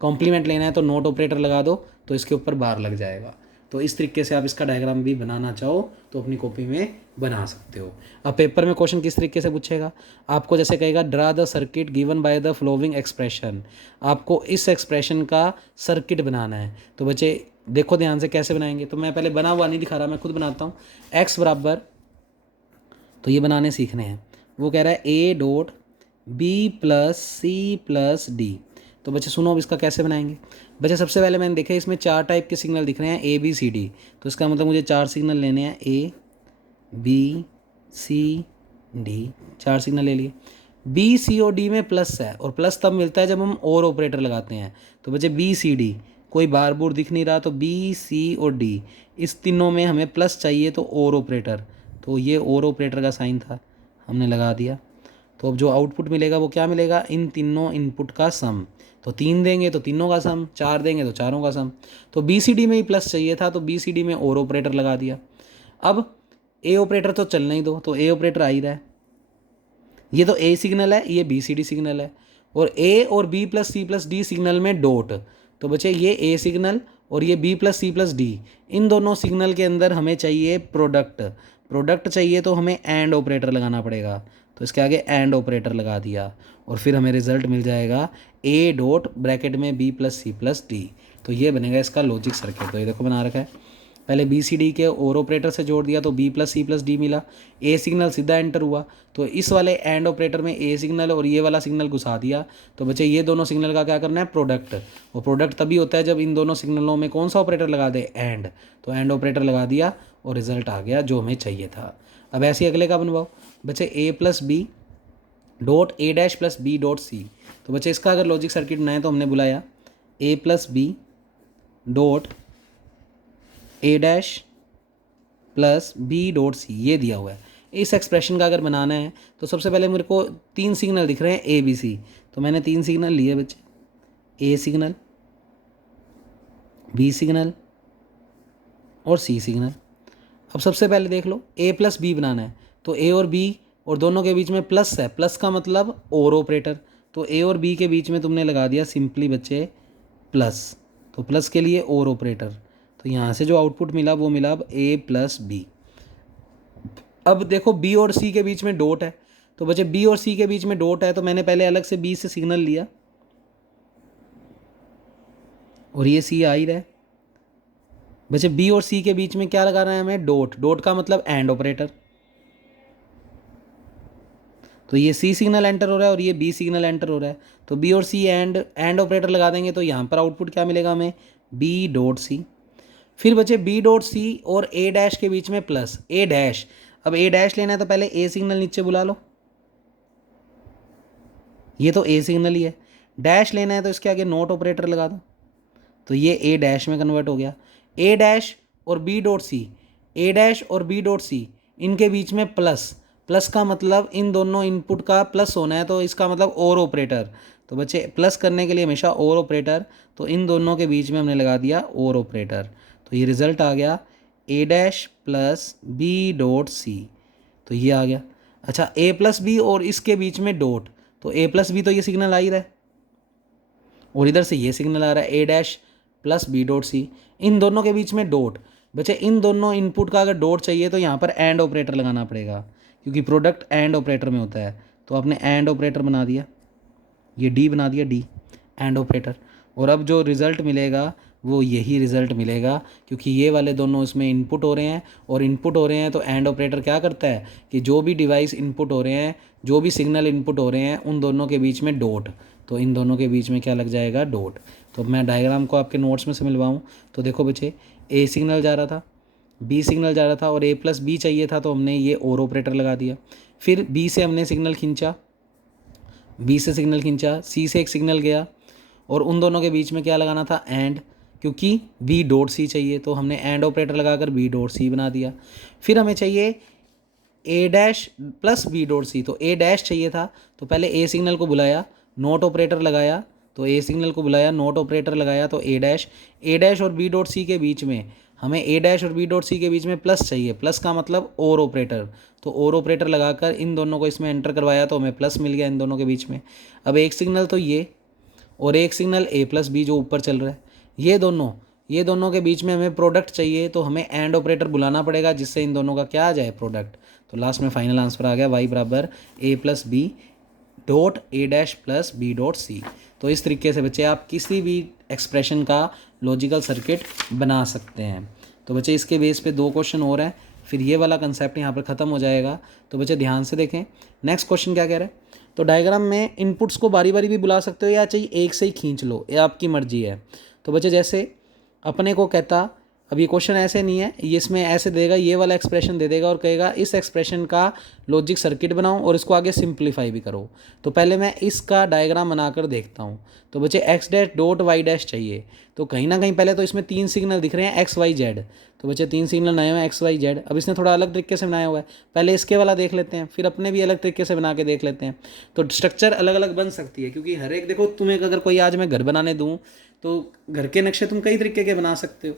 कॉम्प्लीमेंट लेना है, तो नोट ऑपरेटर लगा दो, तो इसके ऊपर बार लग जाएगा। तो इस तरीके से आप इसका डायग्राम भी बनाना चाहो तो अपनी कॉपी में बना सकते हो। अब पेपर में क्वेश्चन किस तरीके से पूछेगा, आपको जैसे कहेगा draw the circuit given by the flowing expression, आपको इस एक्सप्रेशन का सर्किट बनाना है। तो बच्चे देखो ध्यान से कैसे बनाएंगे, तो मैं पहले बना हुआ नहीं दिखा रहा, मैं खुद बनाता हूँ। एक्स बराबर, तो ये बनाने सीखने हैं, वो कह रहा है A dot B plus C plus D. तो बच्चे सुनो अब इसका कैसे बनाएंगे। बच्चे सबसे पहले मैंने देखा इसमें 4 टाइप के सिग्नल दिख रहे हैं, ए बी सी डी। तो इसका मतलब मुझे 4 सिग्नल लेने हैं, A B C D, 4 signal ले लिए। बी सी और डी में प्लस है, और प्लस तब मिलता है जब हम और ऑपरेटर लगाते हैं। तो बच्चे बी सी डी, कोई बार बूर दिख नहीं रहा, तो बी सी और डी इस तीनों में हमें प्लस चाहिए, तो और ऑपरेटर, तो ये और ऑपरेटर का साइन था, हमने लगा दिया। तो अब जो आउटपुट मिलेगा वो क्या मिलेगा, इन तीनों इनपुट का सम। तो 3 देंगे तो तीनों का सम, 4 देंगे तो चारों का सम। तो बी सी डी में ही प्लस चाहिए था, तो बी सी डी में और ऑपरेटर लगा दिया। अब ए ऑपरेटर तो चलने ही दो, तो ए ऑपरेटर आ ही रहा है, ये तो ए सिग्नल है, ये बी सी डी सिग्नल है, और ए और B plus C plus D signal में डॉट। तो बच्चे ये ए सिग्नल और ये B plus C plus D, इन दोनों सिग्नल के अंदर हमें चाहिए प्रोडक्ट। प्रोडक्ट चाहिए तो हमें एंड ऑपरेटर लगाना पड़ेगा, तो इसके आगे एंड ऑपरेटर लगा दिया, और फिर हमें रिजल्ट मिल जाएगा ए डॉट ब्रैकेट में B plus C plus D. तो ये बनेगा इसका लॉजिक सर्किट। तो ये देखो बना रखा है, पहले बी सी डी के और ऑपरेटर से जोड़ दिया, तो B plus C plus D मिला, ए सिग्नल सीधा एंटर हुआ, तो इस वाले एंड ऑपरेटर में ए सिग्नल और ये वाला सिग्नल घुसा दिया। तो बच्चे ये दोनों सिग्नल का क्या करना है, प्रोडक्ट। और प्रोडक्ट तभी होता है जब इन दोनों सिग्नलों में कौन सा ऑपरेटर लगा दे, एंड। तो एंड ऑपरेटर लगा दिया, और रिजल्ट आ गया जो हमें चाहिए था। अब ऐसे ही अगले का बनवाओ बच्चे, A plus B dot A dash plus B dot C. तो बच्चे इसका अगर लॉजिक सर्किट बनाए तो हमने बुलाया A plus B dot A dash plus B dot C, ये दिया हुआ है। इस एक्सप्रेशन का अगर बनाना है तो सबसे पहले मेरे को 3 सिग्नल दिख रहे हैं ए बी सी, तो मैंने 3 सिग्नल लिए बच्चे, ए सिग्नल, बी सिग्नल और सी सिग्नल। अब सबसे पहले देख लो ए प्लस बी बनाना है, तो ए और बी और दोनों के बीच में प्लस है, प्लस का मतलब और ऑपरेटर, तो ए और बी के बीच में तुमने लगा दिया सिंपली बच्चे प्लस, तो प्लस के लिए और ऑपरेटर, तो यहाँ से जो आउटपुट मिला वो मिला अब ए प्लस बी। अब देखो बी और सी के बीच में डॉट है, तो बच्चे बी और सी के बीच में डॉट है तो मैंने पहले अलग से बी से सिग्नल लिया और ये सी आ ही रहा है। बच्चे बी और सी के बीच में क्या लगाना है हमें, डॉट, डॉट का मतलब एंड ऑपरेटर, तो ये सी सिग्नल एंटर हो रहा है और ये बी सिग्नल एंटर हो रहा है, तो बी और सी एंड ऑपरेटर लगा देंगे तो यहाँ पर आउटपुट क्या मिलेगा हमें, बी डॉट सी। फिर बचे बी डॉट सी और ए डैश के बीच में प्लस ए डैश। अब ए डैश लेना है तो पहले ए सिग्नल नीचे बुला लो, ये तो ए सिग्नल ही है, डैश लेना है तो इसके आगे नोट ऑपरेटर लगा दो, तो ये ए डैश में कन्वर्ट हो गया। ए डैश और बी डॉट सी, ए डैश और बी डॉट सी इनके बीच में प्लस, प्लस का मतलब इन दोनों इनपुट का प्लस होना है, तो इसका मतलब और ऑपरेटर, तो बच्चे प्लस करने के लिए हमेशा और ऑपरेटर, तो इन दोनों के बीच में हमने लगा दिया और ऑपरेटर, तो ये रिजल्ट आ गया A dash plus B dot C, तो ये आ गया। अच्छा ए प्लस बी और इसके बीच में डॉट, तो ए प्लस बी तो ये सिग्नल आ ही रहा है और इधर से ये सिग्नल आ रहा है A dash plus B dot C, इन दोनों के बीच में डॉट। बच्चे इन दोनों इनपुट का अगर डॉट चाहिए तो यहाँ पर एंड ऑपरेटर लगाना पड़ेगा, क्योंकि प्रोडक्ट एंड ऑपरेटर में होता है, तो आपने एंड ऑपरेटर बना दिया, ये डी बना दिया, डी एंड ऑपरेटर, और अब जो रिज़ल्ट मिलेगा वो यही रिज़ल्ट मिलेगा, क्योंकि ये वाले दोनों इसमें इनपुट हो रहे हैं, और इनपुट हो रहे हैं तो एंड ऑपरेटर क्या करता है कि जो भी डिवाइस इनपुट हो रहे हैं, जो भी सिग्नल इनपुट हो रहे हैं उन दोनों के बीच में डॉट, तो इन दोनों के बीच में क्या लग जाएगा, डॉट। तो मैं डायग्राम को आपके नोट्स में से मिलवाऊँ तो देखो बच्चे, ए सिग्नल जा रहा था, बी सिग्नल जा रहा था और ए प्लस बी चाहिए था, तो हमने ये और ऑपरेटर लगा दिया। फिर बी से हमने सिग्नल खींचा, बी से सिग्नल खींचा, सी से एक सिग्नल गया और उन दोनों के बीच में क्या लगाना था, एंड, क्योंकि बी डॉट सी चाहिए तो हमने एंड ऑपरेटर लगाकर बी डॉट सी बना दिया। फिर हमें चाहिए A dash plus B dot C, तो ए डैश चाहिए था तो पहले ए सिग्नल को बुलाया, नोट ऑपरेटर लगाया, तो ए सिग्नल को बुलाया, नोट ऑपरेटर लगाया, तो ए डैश और बी डॉट सी के बीच में हमें ए डैश और बी डॉट सी के बीच में प्लस चाहिए, प्लस का मतलब और ऑपरेटर, तो और ऑपरेटर लगाकर इन दोनों को इसमें एंटर करवाया तो हमें प्लस मिल गया इन दोनों के बीच में। अब एक सिग्नल तो ये और एक सिग्नल ए प्लस बी जो ऊपर चल रहा है, ये दोनों के बीच में हमें प्रोडक्ट चाहिए, तो हमें एंड ऑपरेटर बुलाना पड़ेगा जिससे इन दोनों का क्या आ जाए, प्रोडक्ट। तो लास्ट में फाइनल आंसर आ गया वाई बराबर A plus B dot A dash plus B dot C. तो इस तरीके से बच्चे आप किसी भी एक्सप्रेशन का लॉजिकल सर्किट बना सकते हैं। तो बच्चे इसके बेस पे 2 क्वेश्चन और हैं, फिर ये वाला कंसेप्ट यहाँ पर ख़त्म हो जाएगा। तो बच्चे ध्यान से देखें नेक्स्ट क्वेश्चन क्या कह रहा है। तो डायग्राम में इनपुट्स को बारी बारी भी बुला सकते हो या चाहिए एक से ही खींच लो, ये आपकी मर्जी है। तो बच्चे जैसे अपने को कहता, अब ये क्वेश्चन ऐसे नहीं है, ये इसमें ऐसे देगा, ये वाला एक्सप्रेशन दे देगा और कहेगा इस एक्सप्रेशन का लॉजिक सर्किट बनाओ और इसको आगे सिंप्लीफाई भी करो। तो पहले मैं इसका डायग्राम बनाकर देखता हूँ। तो बच्चे X dash dot Y dash चाहिए, तो कहीं ना कहीं पहले तो इसमें 3 सिग्नल दिख रहे हैं एक्स वाई जेड, तो बच्चे 3 सिग्नल बनाए हुए हैं एक्स वाई जेड। अब इसने थोड़ा अलग तरीके से बनाया हुआ है, पहले इसके वाला देख लेते हैं, फिर अपने भी अलग तरीके से बना के देख लेते हैं। तो स्ट्रक्चर अलग अलग बन सकती है, क्योंकि हर एक, देखो तुम्हें अगर कोई आज मैं घर बनाने दूँ तो घर के नक्शे तुम कई तरीके के बना सकते हो,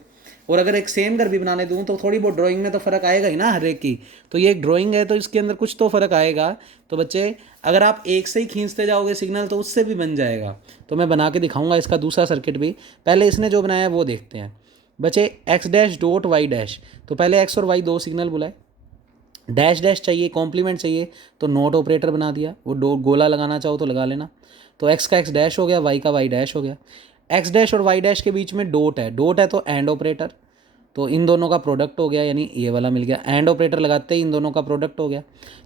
और अगर एक सेम घर भी बनाने दूँ तो थोड़ी बहुत ड्राइंग में तो फ़र्क आएगा ही ना हर एक की। तो ये एक ड्राइंग है तो इसके अंदर कुछ तो फ़र्क आएगा। तो बच्चे अगर आप एक से ही खींचते जाओगे सिग्नल तो उससे भी बन जाएगा। तो मैं बना के दिखाऊंगा इसका दूसरा सर्किट भी, पहले इसने जो बनाया वो देखते हैं। बच्चे X dash dot Y dash, तो पहले एक्स और वाई 2 सिग्नल बुलाए, डैश डैश चाहिए, कॉम्प्लीमेंट चाहिए, तो नोट ऑपरेटर बना दिया, वो गोला लगाना चाहो तो लगा लेना। तो एक्स का एक्स डैश हो गया, वाई का वाई डैश हो गया। एक्स डैश और वाई डैश के बीच में डॉट है, डॉट है तो एंड ऑपरेटर, तो इन दोनों का प्रोडक्ट हो गया, यानी ये वाला मिल गया, एंड ऑपरेटर लगाते ही इन दोनों का प्रोडक्ट हो गया।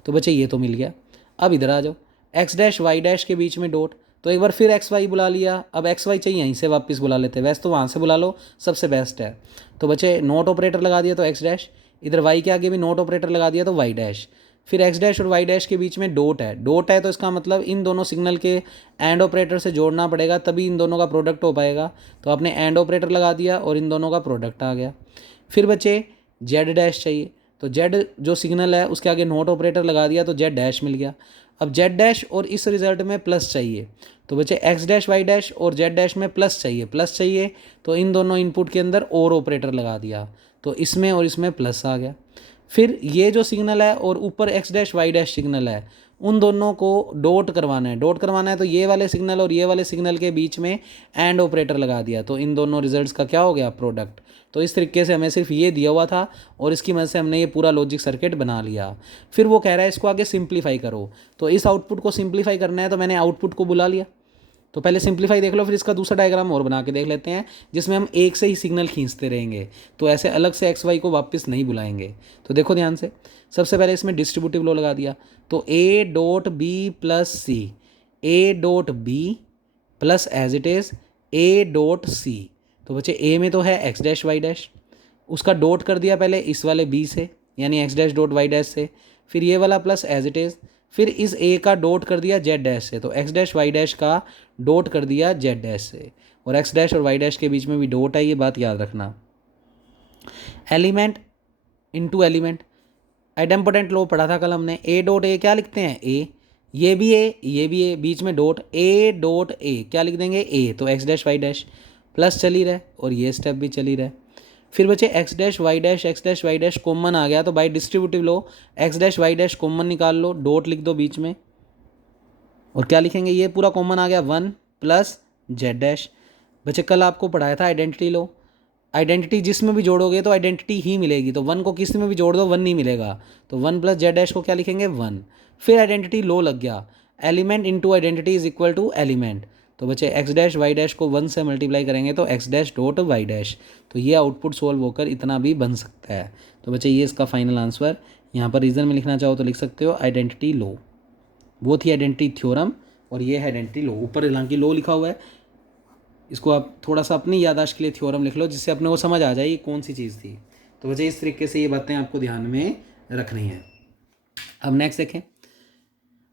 तो बच्चे ये तो मिल गया। अब इधर आ जाओ, एक्स डैश वाई डैश के बीच में डॉट, तो एक बार फिर एक्स वाई बुला लिया, अब एक्स वाई चाहिए यहीं से वापस बुला लेते हैं, वैसे तो वहाँ से बुला लो सबसे बेस्ट है। तो बच्चे नोट ऑपरेटर लगा दिया तो एक्स डैश, इधर y के आगे भी नोट ऑपरेटर लगा दिया तो y डैश, फिर x डैश और y डैश के बीच में डॉट है, डॉट है तो इसका मतलब इन दोनों सिग्नल के एंड ऑपरेटर से जोड़ना पड़ेगा तभी इन दोनों का प्रोडक्ट हो पाएगा। तो आपने एंड ऑपरेटर लगा दिया और इन दोनों का प्रोडक्ट आ गया। फिर बचे z डैश चाहिए, तो z जो सिग्नल है उसके आगे नोट ऑपरेटर लगा दिया तो z डैश मिल गया। अब z डैश और इस रिजल्ट में प्लस चाहिए, तो बचे x डैश y डैश और z डैश में प्लस चाहिए, प्लस चाहिए तो इन दोनों इनपुट के अंदर और ऑपरेटर लगा दिया तो इसमें और इसमें प्लस आ गया। फिर ये जो सिग्नल है और ऊपर x dash y dash signal है उन दोनों को डॉट करवाना है, डॉट करवाना है तो ये वाले सिग्नल और ये वाले सिग्नल के बीच में एंड ऑपरेटर लगा दिया तो इन दोनों रिजल्ट्स का क्या हो गया, प्रोडक्ट। तो इस तरीके से हमें सिर्फ ये दिया हुआ था और इसकी मदद से हमने ये पूरा लॉजिक सर्किट बना लिया। फिर वो कह रहा है इसको आगे सिंप्लीफाई करो, तो इस आउटपुट को सिंप्लीफाई करना है तो मैंने आउटपुट को बुला लिया। तो पहले सिंप्लीफाई देख लो, फिर इसका दूसरा डायग्राम और बना के देख लेते हैं जिसमें हम एक से ही सिग्नल खींचते रहेंगे, तो ऐसे अलग से एक्स वाई को वापस नहीं बुलाएंगे। तो देखो ध्यान से, सबसे पहले इसमें डिस्ट्रीब्यूटिव लो लगा दिया, तो A dot B plus C, A dot B plus as it is A dot C. तो बच्चे ए में तो है एक्स डैश वाई डैश, उसका डॉट कर दिया पहले इस वाले बी से यानी X dash dot Y dash से, फिर ये वाला प्लस एज इट इज़, फिर इस ए का डॉट कर दिया जेड डैश से, तो एक्स डैश वाई डैश का डॉट कर दिया जेड डैश से, और एक्स डैश और वाई डैश के बीच में भी डॉट है, ये बात याद रखना। एलिमेंट इनटू एलिमेंट, आइडेम्पोटेंट लो पढ़ा था कल हमने, ए डॉट ए क्या लिखते हैं ए, ये भी ए ये भी ए, बीच में डॉट, ए डॉट ए क्या लिख देंगे ए, तो X dash Y dash plus चली रहे और ये स्टेप भी चली रहे। फिर बचे X dash Y dash common आ गया तो by distributive law X dash Y dash common निकाल लो, डॉट लिख दो बीच में और क्या लिखेंगे, ये पूरा कॉमन आ गया 1 प्लस जेड डैश। बच्चे कल आपको पढ़ाया था आइडेंटिटी लो, आइडेंटिटी जिसमें भी जोड़ोगे तो आइडेंटिटी ही मिलेगी, तो 1 को किसी में भी जोड़ दो 1 नहीं मिलेगा, तो 1 प्लस जेड डैश को क्या लिखेंगे 1। फिर आइडेंटिटी लो लग गया, element into identity is equal to element, तो बच्चे एक्स डैश वाई डैश को 1 से मल्टीप्लाई करेंगे तो X dash dot Y dash, तो ये आउटपुट सोल्व होकर इतना भी बन सकता है। तो बच्चे ये इसका फाइनल आंसर, यहाँ पर रीज़न में लिखना चाहो तो लिख सकते हो आइडेंटिटी लो, वो थी आइडेंटिटी थ्योरम और ये है आइडेंटिटी लो, ऊपर हालांकि लो लिखा हुआ है, इसको आप थोड़ा सा अपनी याददाश्त के लिए थ्योरम लिख लो जिससे अपने को समझ आ जाए ये कौन सी चीज़ थी। तो बच्चे इस तरीके से ये बातें आपको ध्यान में रखनी है। अब नेक्स्ट देखें,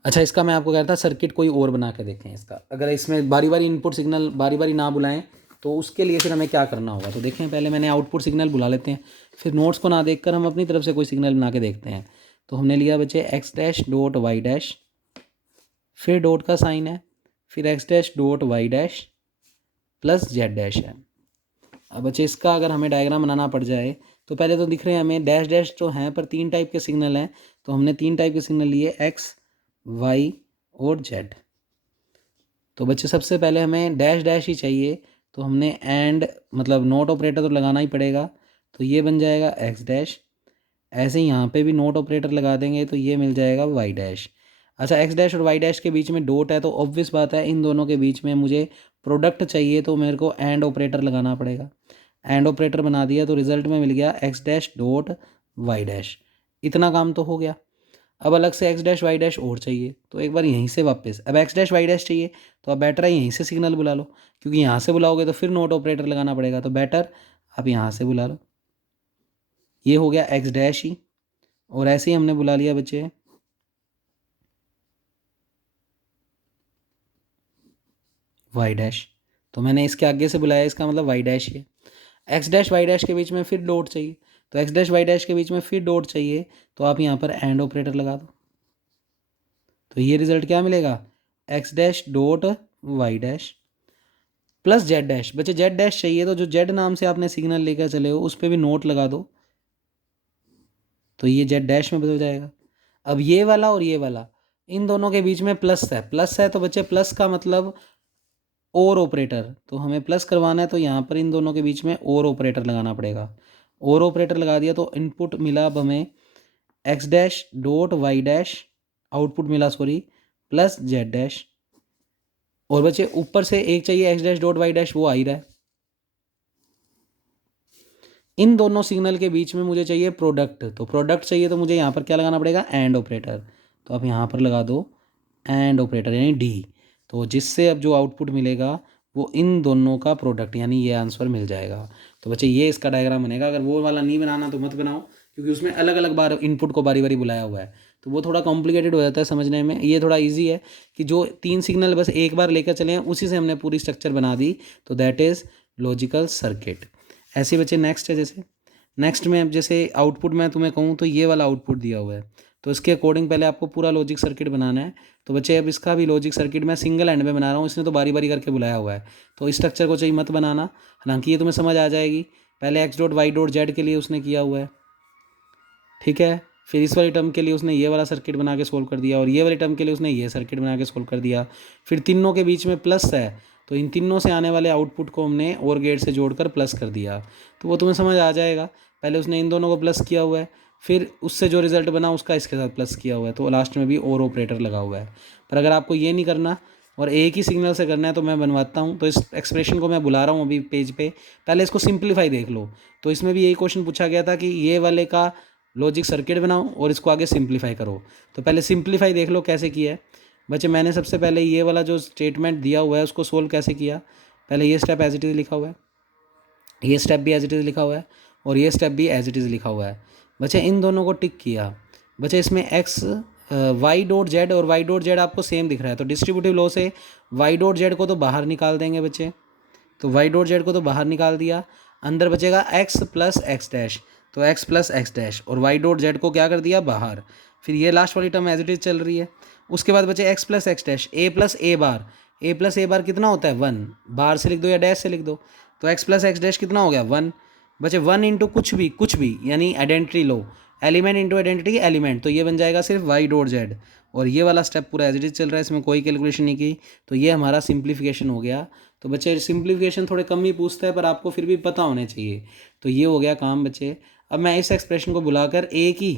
अच्छा इसका मैं आपको कह रहा था सर्किट कोई और बना के देखें इसका, अगर इसमें बारी बारी इनपुट सिग्नल बारी बारी ना बुलाएं तो उसके लिए फिर हमें क्या करना होगा। तो देखें पहले मैंने आउटपुट सिग्नल बुला लेते हैं, फिर नोट्स को ना देखकर हम अपनी तरफ से कोई सिग्नल बना के देखते हैं। तो हमने लिया बच्चे X dash dot Y dash, फिर डॉट का साइन है, फिर X dash dot Y dash plus Z dash है। अब बच्चे इसका अगर हमें डायग्राम बनाना पड़ जाए तो पहले तो दिख रहे हैं हमें डैश डैश तो हैं पर 3 टाइप के सिग्नल हैं, तो हमने 3 टाइप के सिग्नल लिए एक्स वाई और जेड। तो बच्चे सबसे पहले हमें डैश डैश ही चाहिए, तो हमने एंड मतलब नोट ऑपरेटर तो लगाना ही पड़ेगा, तो ये बन जाएगा एक्स डैश, ऐसे ही यहाँ पे भी नोट ऑपरेटर लगा देंगे तो ये मिल जाएगा वाई डैश। अच्छा एक्स डैश और वाई डैश के बीच में डॉट है तो ऑब्वियस बात है इन दोनों के बीच में मुझे प्रोडक्ट चाहिए तो मेरे को एंड ऑपरेटर लगाना पड़ेगा, एंड ऑपरेटर बना दिया तो रिजल्ट में मिल गया X dash dot Y dash. इतना काम तो हो गया। अब अलग से एक्स डैश वाई डैश और चाहिए, तो एक बार यहीं से वापस अब एक्स डैश वाई डैश चाहिए तो अब बेटर है यहीं से सिग्नल बुला लो, क्योंकि यहाँ से बुलाओगे तो फिर नोट ऑपरेटर लगाना पड़ेगा, तो बेटर आप यहाँ से बुला लो। ये हो गया एक्स डैश ही, और ऐसे ही हमने बुला लिया बच्चे वाई डैश, तो मैंने इसके आगे से बुलाया इसका मतलब वाई डैश ही है। एक्स डैश वाई डैश के बीच में फिर डॉट चाहिए, तो एक्स डैश वाई डैश के बीच में फिर डॉट चाहिए, तो आप यहाँ पर एंड ऑपरेटर लगा दो, तो ये रिजल्ट क्या मिलेगा X dash dot Y dash plus Z dash. बच्चे जेड डैश चाहिए तो जो जेड नाम से आपने सिग्नल लेकर चले हो उस पर भी नोट लगा दो, तो ये जेड डैश में बदल जाएगा। अब ये वाला और ये वाला इन दोनों के बीच में प्लस है, प्लस है तो बच्चे प्लस का मतलब और ऑपरेटर, तो हमें प्लस करवाना है तो यहाँ पर इन दोनों के बीच में और ऑपरेटर लगाना पड़ेगा, और ऑपरेटर लगा दिया तो इनपुट मिला अब हमें X dash dot Y dash, output मिला सॉरी प्लस जेड डैश, और बच्चे ऊपर से एक चाहिए X dash dot Y dash, वो आ ही रहा है। इन दोनों सिग्नल के बीच में मुझे चाहिए प्रोडक्ट, तो प्रोडक्ट चाहिए तो मुझे यहाँ पर क्या लगाना पड़ेगा एंड ऑपरेटर, तो आप यहाँ पर लगा दो एंड ऑपरेटर यानी डी, तो जिससे अब जो आउटपुट मिलेगा वो इन दोनों का प्रोडक्ट यानी ये आंसर मिल जाएगा। तो बच्चे ये इसका डायग्राम बनेगा, अगर वो वाला नहीं बनाना तो मत बनाओ, क्योंकि उसमें अलग अलग बार इनपुट को बारी बारी बुलाया हुआ है, तो वो थोड़ा कॉम्प्लिकेटेड हो जाता है समझने में। ये थोड़ा इजी है कि जो 3 सिग्नल बस एक बार लेकर चले हैं उसी से हमने पूरी स्ट्रक्चर बना दी, तो दैट इज़ लॉजिकल सर्किट। ऐसे बच्चे नेक्स्ट है, जैसे नेक्स्ट में अब जैसे आउटपुट मैं तुम्हें कहूँ तो ये वाला आउटपुट दिया हुआ है, तो इसके अकॉर्डिंग पहले आपको पूरा लॉजिक सर्किट बनाना है। तो बच्चे अब इसका भी लॉजिक सर्किट मैं सिंगल एंड में बना रहा हूँ, इसने तो बारी बारी करके बुलाया हुआ है, तो इस स्ट्रक्चर को चाहिए मत बनाना, हालांकि ये तुम्हें समझ आ जाएगी। पहले X dot Y dot Z के लिए उसने किया हुआ है, ठीक है। फिर इस वाली टर्म के लिए उसने ये वाला सर्किट बना के सोल्व कर दिया, और ये वाली टर्म के लिए उसने ये सर्किट बना के सोल्व कर दिया। फिर तीनों के बीच में प्लस है, तो इन तीनों से आने वाले आउटपुट को हमने और गेट से जोड़कर प्लस कर दिया, तो वो तुम्हें समझ आ जाएगा। पहले उसने इन दोनों को प्लस किया हुआ है, फिर उससे जो रिजल्ट बना उसका इसके साथ प्लस किया हुआ है, तो लास्ट में भी और ऑपरेटर लगा हुआ है। पर अगर आपको ये नहीं करना और एक ही सिग्नल से करना है तो मैं बनवाता हूँ। तो इस एक्सप्रेशन को मैं बुला रहा हूँ अभी पेज पे, पहले इसको सिंप्लीफाई देख लो। तो इसमें भी यही क्वेश्चन पूछा गया था कि ये वाले का लॉजिक सर्किट बनाओ और इसको आगे सिंप्लीफाई करो। तो पहले सिंप्लीफाई देख लो कैसे किया है। बच्चे मैंने सबसे पहले ये वाला जो स्टेटमेंट दिया हुआ है उसको सोल्व कैसे किया, पहले ये स्टेप एज इट इज़ लिखा हुआ है, ये स्टेप भी एज इट इज़ लिखा हुआ है, और ये स्टेप भी एज इट इज़ लिखा हुआ है। बच्चे इन दोनों को टिक किया। बच्चे इसमें एक्स वाई डॉट जेड और वाई डॉट जेड आपको सेम दिख रहा है, तो डिस्ट्रीब्यूटिव लॉ से वाई डॉट जेड को तो बाहर निकाल देंगे बच्चे, तो वाई डॉट जेड को तो बाहर निकाल दिया। अंदर बचेगा एक्स प्लस एक्स डैश, तो एक्स प्लस एक्स डैश, और वाई डॉट जेड को क्या कर दिया बाहर। फिर ये लास्ट वाली टर्म एज इट इज चल रही है। उसके बाद बचे एक्स प्लस एक्स डैश, ए प्लस ए बार, ए प्लस ए बार कितना होता है 1, बाहर से लिख दो या डैश से लिख दो, तो एक्स प्लस एक्स डैश कितना हो गया 1। बचे 1 इंटू कुछ भी यानी आइडेंटिटी लो, एलिमेंट इंटू आइडेंटिटी एलिमेंट, तो ये बन जाएगा सिर्फ वाई डॉट जेड। और ये वाला स्टेप पूरा एज इट इज चल रहा है, इसमें कोई कैलकुलेशन नहीं की, तो ये हमारा सिंप्लीफिकेशन हो गया। तो बच्चे सिंप्लीफिकेशन थोड़े कम ही पूछता है पर आपको फिर भी पता होने चाहिए। तो ये हो गया काम बच्चे। अब मैं इस एक्सप्रेशन को बुलाकर एक ही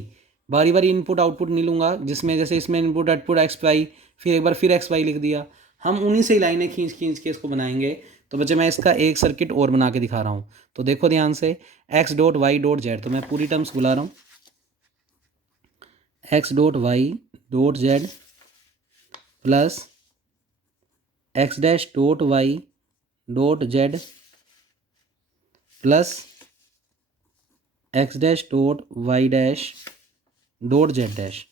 बारी बारी इनपुट आउटपुट नहीं लूँगा, जिसमें जैसे इसमें इनपुट आउटपुट एक्स वाई, फिर एक बार फिर एक्स वाई लिख दिया, हम उन्हीं से ही लाइनें खींच खींच के इसको बनाएंगे। तो बच्चे मैं इसका एक सर्किट और बना के दिखा रहा हूँ, तो देखो ध्यान से, X dot Y dot Z, तो मैं पूरी टर्म्स बुला रहा हूँ, X dot Y dot Z plus X dash dot Y dot Z plus X dash dot Y dash dot Z dash.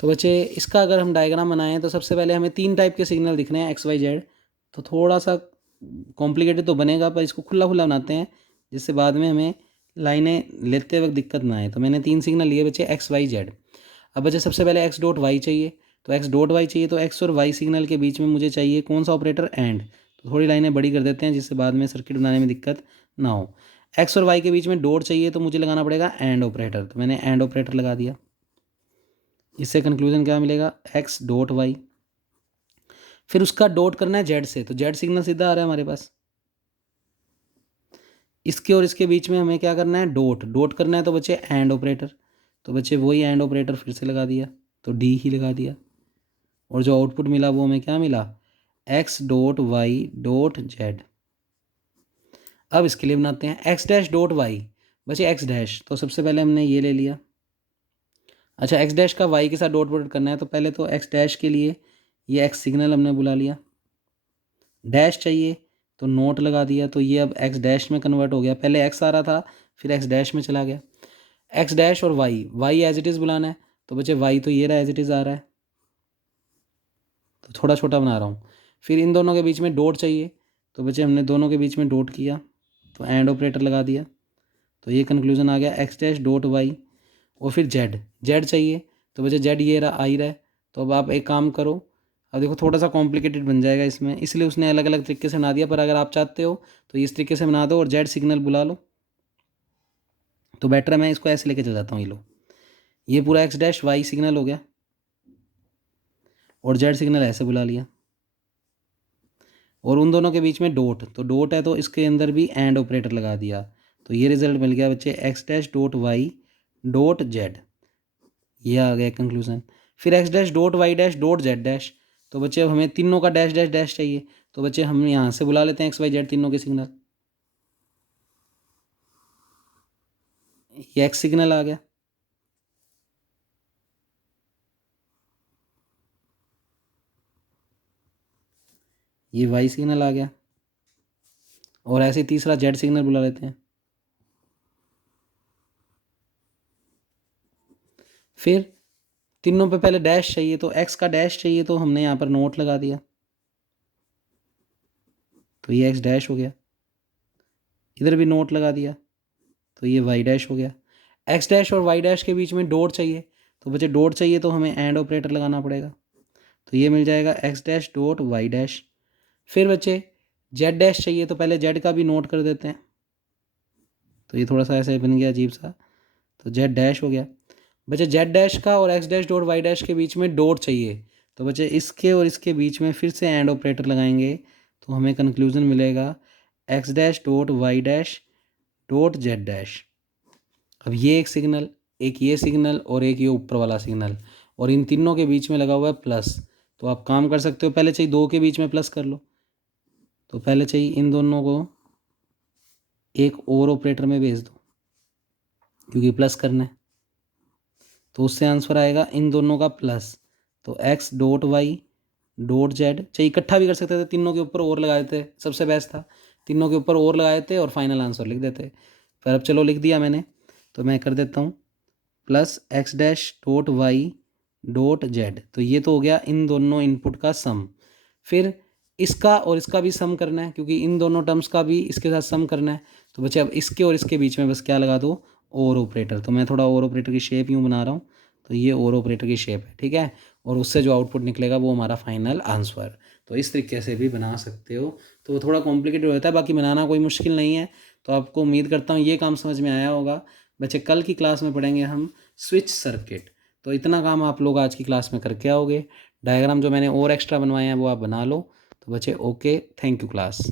तो बच्चे इसका अगर हम डायग्राम बनाएं तो सबसे पहले हमें 3 टाइप के सिग्नल दिख रहे हैं एक्स वाई जेड, तो थोड़ा सा कॉम्प्लिकेटेड तो बनेगा पर इसको खुला खुला बनाते हैं, जिससे बाद में हमें लाइनें लेते वक्त दिक्कत ना आए। तो मैंने 3 सिग्नल लिए बच्चे एक्स वाई जेड। अब बच्चे सबसे पहले एक्स डॉट वाई चाहिए, तो एक्स डॉट वाई चाहिए, तो एक्स और वाई सिग्नल के बीच में मुझे चाहिए कौन सा ऑपरेटर, एंड। तो थोड़ी लाइनें बड़ी कर देते हैं जिससे बाद में सर्किट बनाने में दिक्कत ना हो। एक्स और वाई के बीच में डॉट चाहिए तो मुझे लगाना पड़ेगा एंड ऑपरेटर, तो मैंने एंड ऑपरेटर लगा दिया। इससे कंक्लूजन क्या मिलेगा, एक्स डॉट वाई। फिर उसका डॉट करना है जेड से, तो जेड सिग्नल सीधा आ रहा है हमारे पास। इसके और इसके बीच में हमें क्या करना है, डॉट डॉट करना है, तो बच्चे एंड ऑपरेटर, तो बच्चे वही एंड ऑपरेटर फिर से लगा दिया, तो डी ही लगा दिया। और जो आउटपुट मिला वो हमें क्या मिला, X dot Y dot Z. अब इसके लिए बनाते हैं एक्स डैश डॉट वाई, बचे एक्स डैश, तो सबसे पहले हमने ये ले लिया। अच्छा, एक्स डैश का वाई के साथ डॉट प्रोडक्ट करना है, तो पहले तो एक्स डैश के लिए ये एक्स सिग्नल हमने बुला लिया, डैश चाहिए तो नोट लगा दिया, तो ये अब एक्स डैश में कन्वर्ट हो गया। पहले एक्स आ रहा था फिर एक्स डैश में चला गया। एक्स डैश और Y, Y as it is बुलाना है, तो बच्चे वाई तो ये रहा एज इट इज़ आ रहा है, तो थोड़ा छोटा बना रहा हूँ। फिर इन दोनों के बीच में डॉट चाहिए, तो बच्चे हमने दोनों के बीच में डॉट किया, तो एंड ऑपरेटर लगा दिया, तो ये कंक्लूजन आ गया एक्स डैश डॉट वाई। और फिर जेड, जेड चाहिए, तो बच्चे जेड ये रहा, आ ही रहा है। तो अब आप एक काम करो, अब देखो थोड़ा सा कॉम्प्लिकेटेड बन जाएगा इसमें, इसलिए उसने अलग अलग तरीके से बना दिया, पर अगर आप चाहते हो तो इस तरीके से बना दो और जेड सिग्नल बुला लो, तो बेटर है। मैं इसको ऐसे लेके चल जाता हूँ, ये लो, ये पूरा एक्स डैश वाई सिग्नल हो गया और जेड सिग्नल ऐसे बुला लिया, और उन दोनों के बीच में डॉट, तो डॉट है तो इसके अंदर भी एंड ऑपरेटर लगा दिया, तो ये रिजल्ट मिल गया बच्चे X dash dot Y dot Z, ये आ गया कंक्लूजन। फिर X dash dot Y dash dot Z dash, तो बच्चे अब हमें तीनों का डैश डैश डैश चाहिए, तो बच्चे हम यहाँ से बुला लेते हैं एक्स वाई जेड तीनों के सिग्नल, ये एक्स सिग्नल आ गया, ये वाई सिग्नल आ गया, और ऐसे ही तीसरा जेड सिग्नल बुला लेते हैं, फिर तीनों पे पहले डैश चाहिए, तो x का डैश चाहिए तो हमने यहाँ पर नोट लगा दिया, तो ये x डैश हो गया। इधर भी नोट लगा दिया तो ये y डैश हो गया। x डैश और y डैश के बीच में डॉट चाहिए, तो बच्चे डॉट चाहिए तो हमें एंड ऑपरेटर लगाना पड़ेगा, तो ये मिल जाएगा x dash dot y dash. फिर बच्चे z डैश चाहिए, तो पहले z का भी नोट कर देते हैं, तो ये थोड़ा सा ऐसे बन गया अजीब सा, तो z डैश हो गया। बच्चे z डैश का और x dash dot y dash के बीच में डॉट चाहिए, तो बच्चे इसके और इसके बीच में फिर से एंड ऑपरेटर लगाएंगे, तो हमें कंक्लूजन मिलेगा x dash dot y dash dot z dash. अब ये एक सिग्नल, एक ये सिग्नल और एक ये ऊपर वाला सिग्नल, और इन तीनों के बीच में लगा हुआ है प्लस, तो आप काम कर सकते हो, पहले चाहिए दो के बीच में प्लस कर लो, तो पहले चाहिए इन दोनों को एक और ऑपरेटर में भेज दो क्योंकि प्लस करना है, तो उससे आंसर आएगा इन दोनों का प्लस, तो x dot Y dot Z. चाहिए इकट्ठा भी कर सकते थे, तीनों के ऊपर और लगा देते, सबसे बेस्ट था, तीनों के ऊपर और लगा देते और फाइनल आंसर लिख देते। फिर अब चलो लिख दिया मैंने, तो मैं कर देता हूँ plus X dash dot Y dot Z, तो ये तो हो गया इन दोनों इनपुट का सम। फिर इसका और इसका भी सम करना है क्योंकि इन दोनों टर्म्स का भी इसके साथ सम करना है, तो बच्चे अब इसके और इसके बीच में बस क्या लगा दो, और ऑपरेटर। तो मैं थोड़ा और ऑपरेटर की शेप यूँ बना रहा हूँ, तो ये और ऑपरेटर की शेप है, ठीक है, और उससे जो आउटपुट निकलेगा वो हमारा फाइनल आंसर। तो इस तरीके से भी बना सकते हो, तो थोड़ा कॉम्प्लिकेटेड होता है, बाकी बनाना कोई मुश्किल नहीं है। तो आपको उम्मीद करता हूँ ये काम समझ में आया होगा। बच्चे कल की क्लास में पढ़ेंगे हम स्विच सर्किट, तो इतना काम आप लोग आज की क्लास में करके आओगे। डायग्राम जो मैंने और एक्स्ट्रा बनवाए हैं वो आप बना लो। तो बच्चे ओके, थैंक यू क्लास।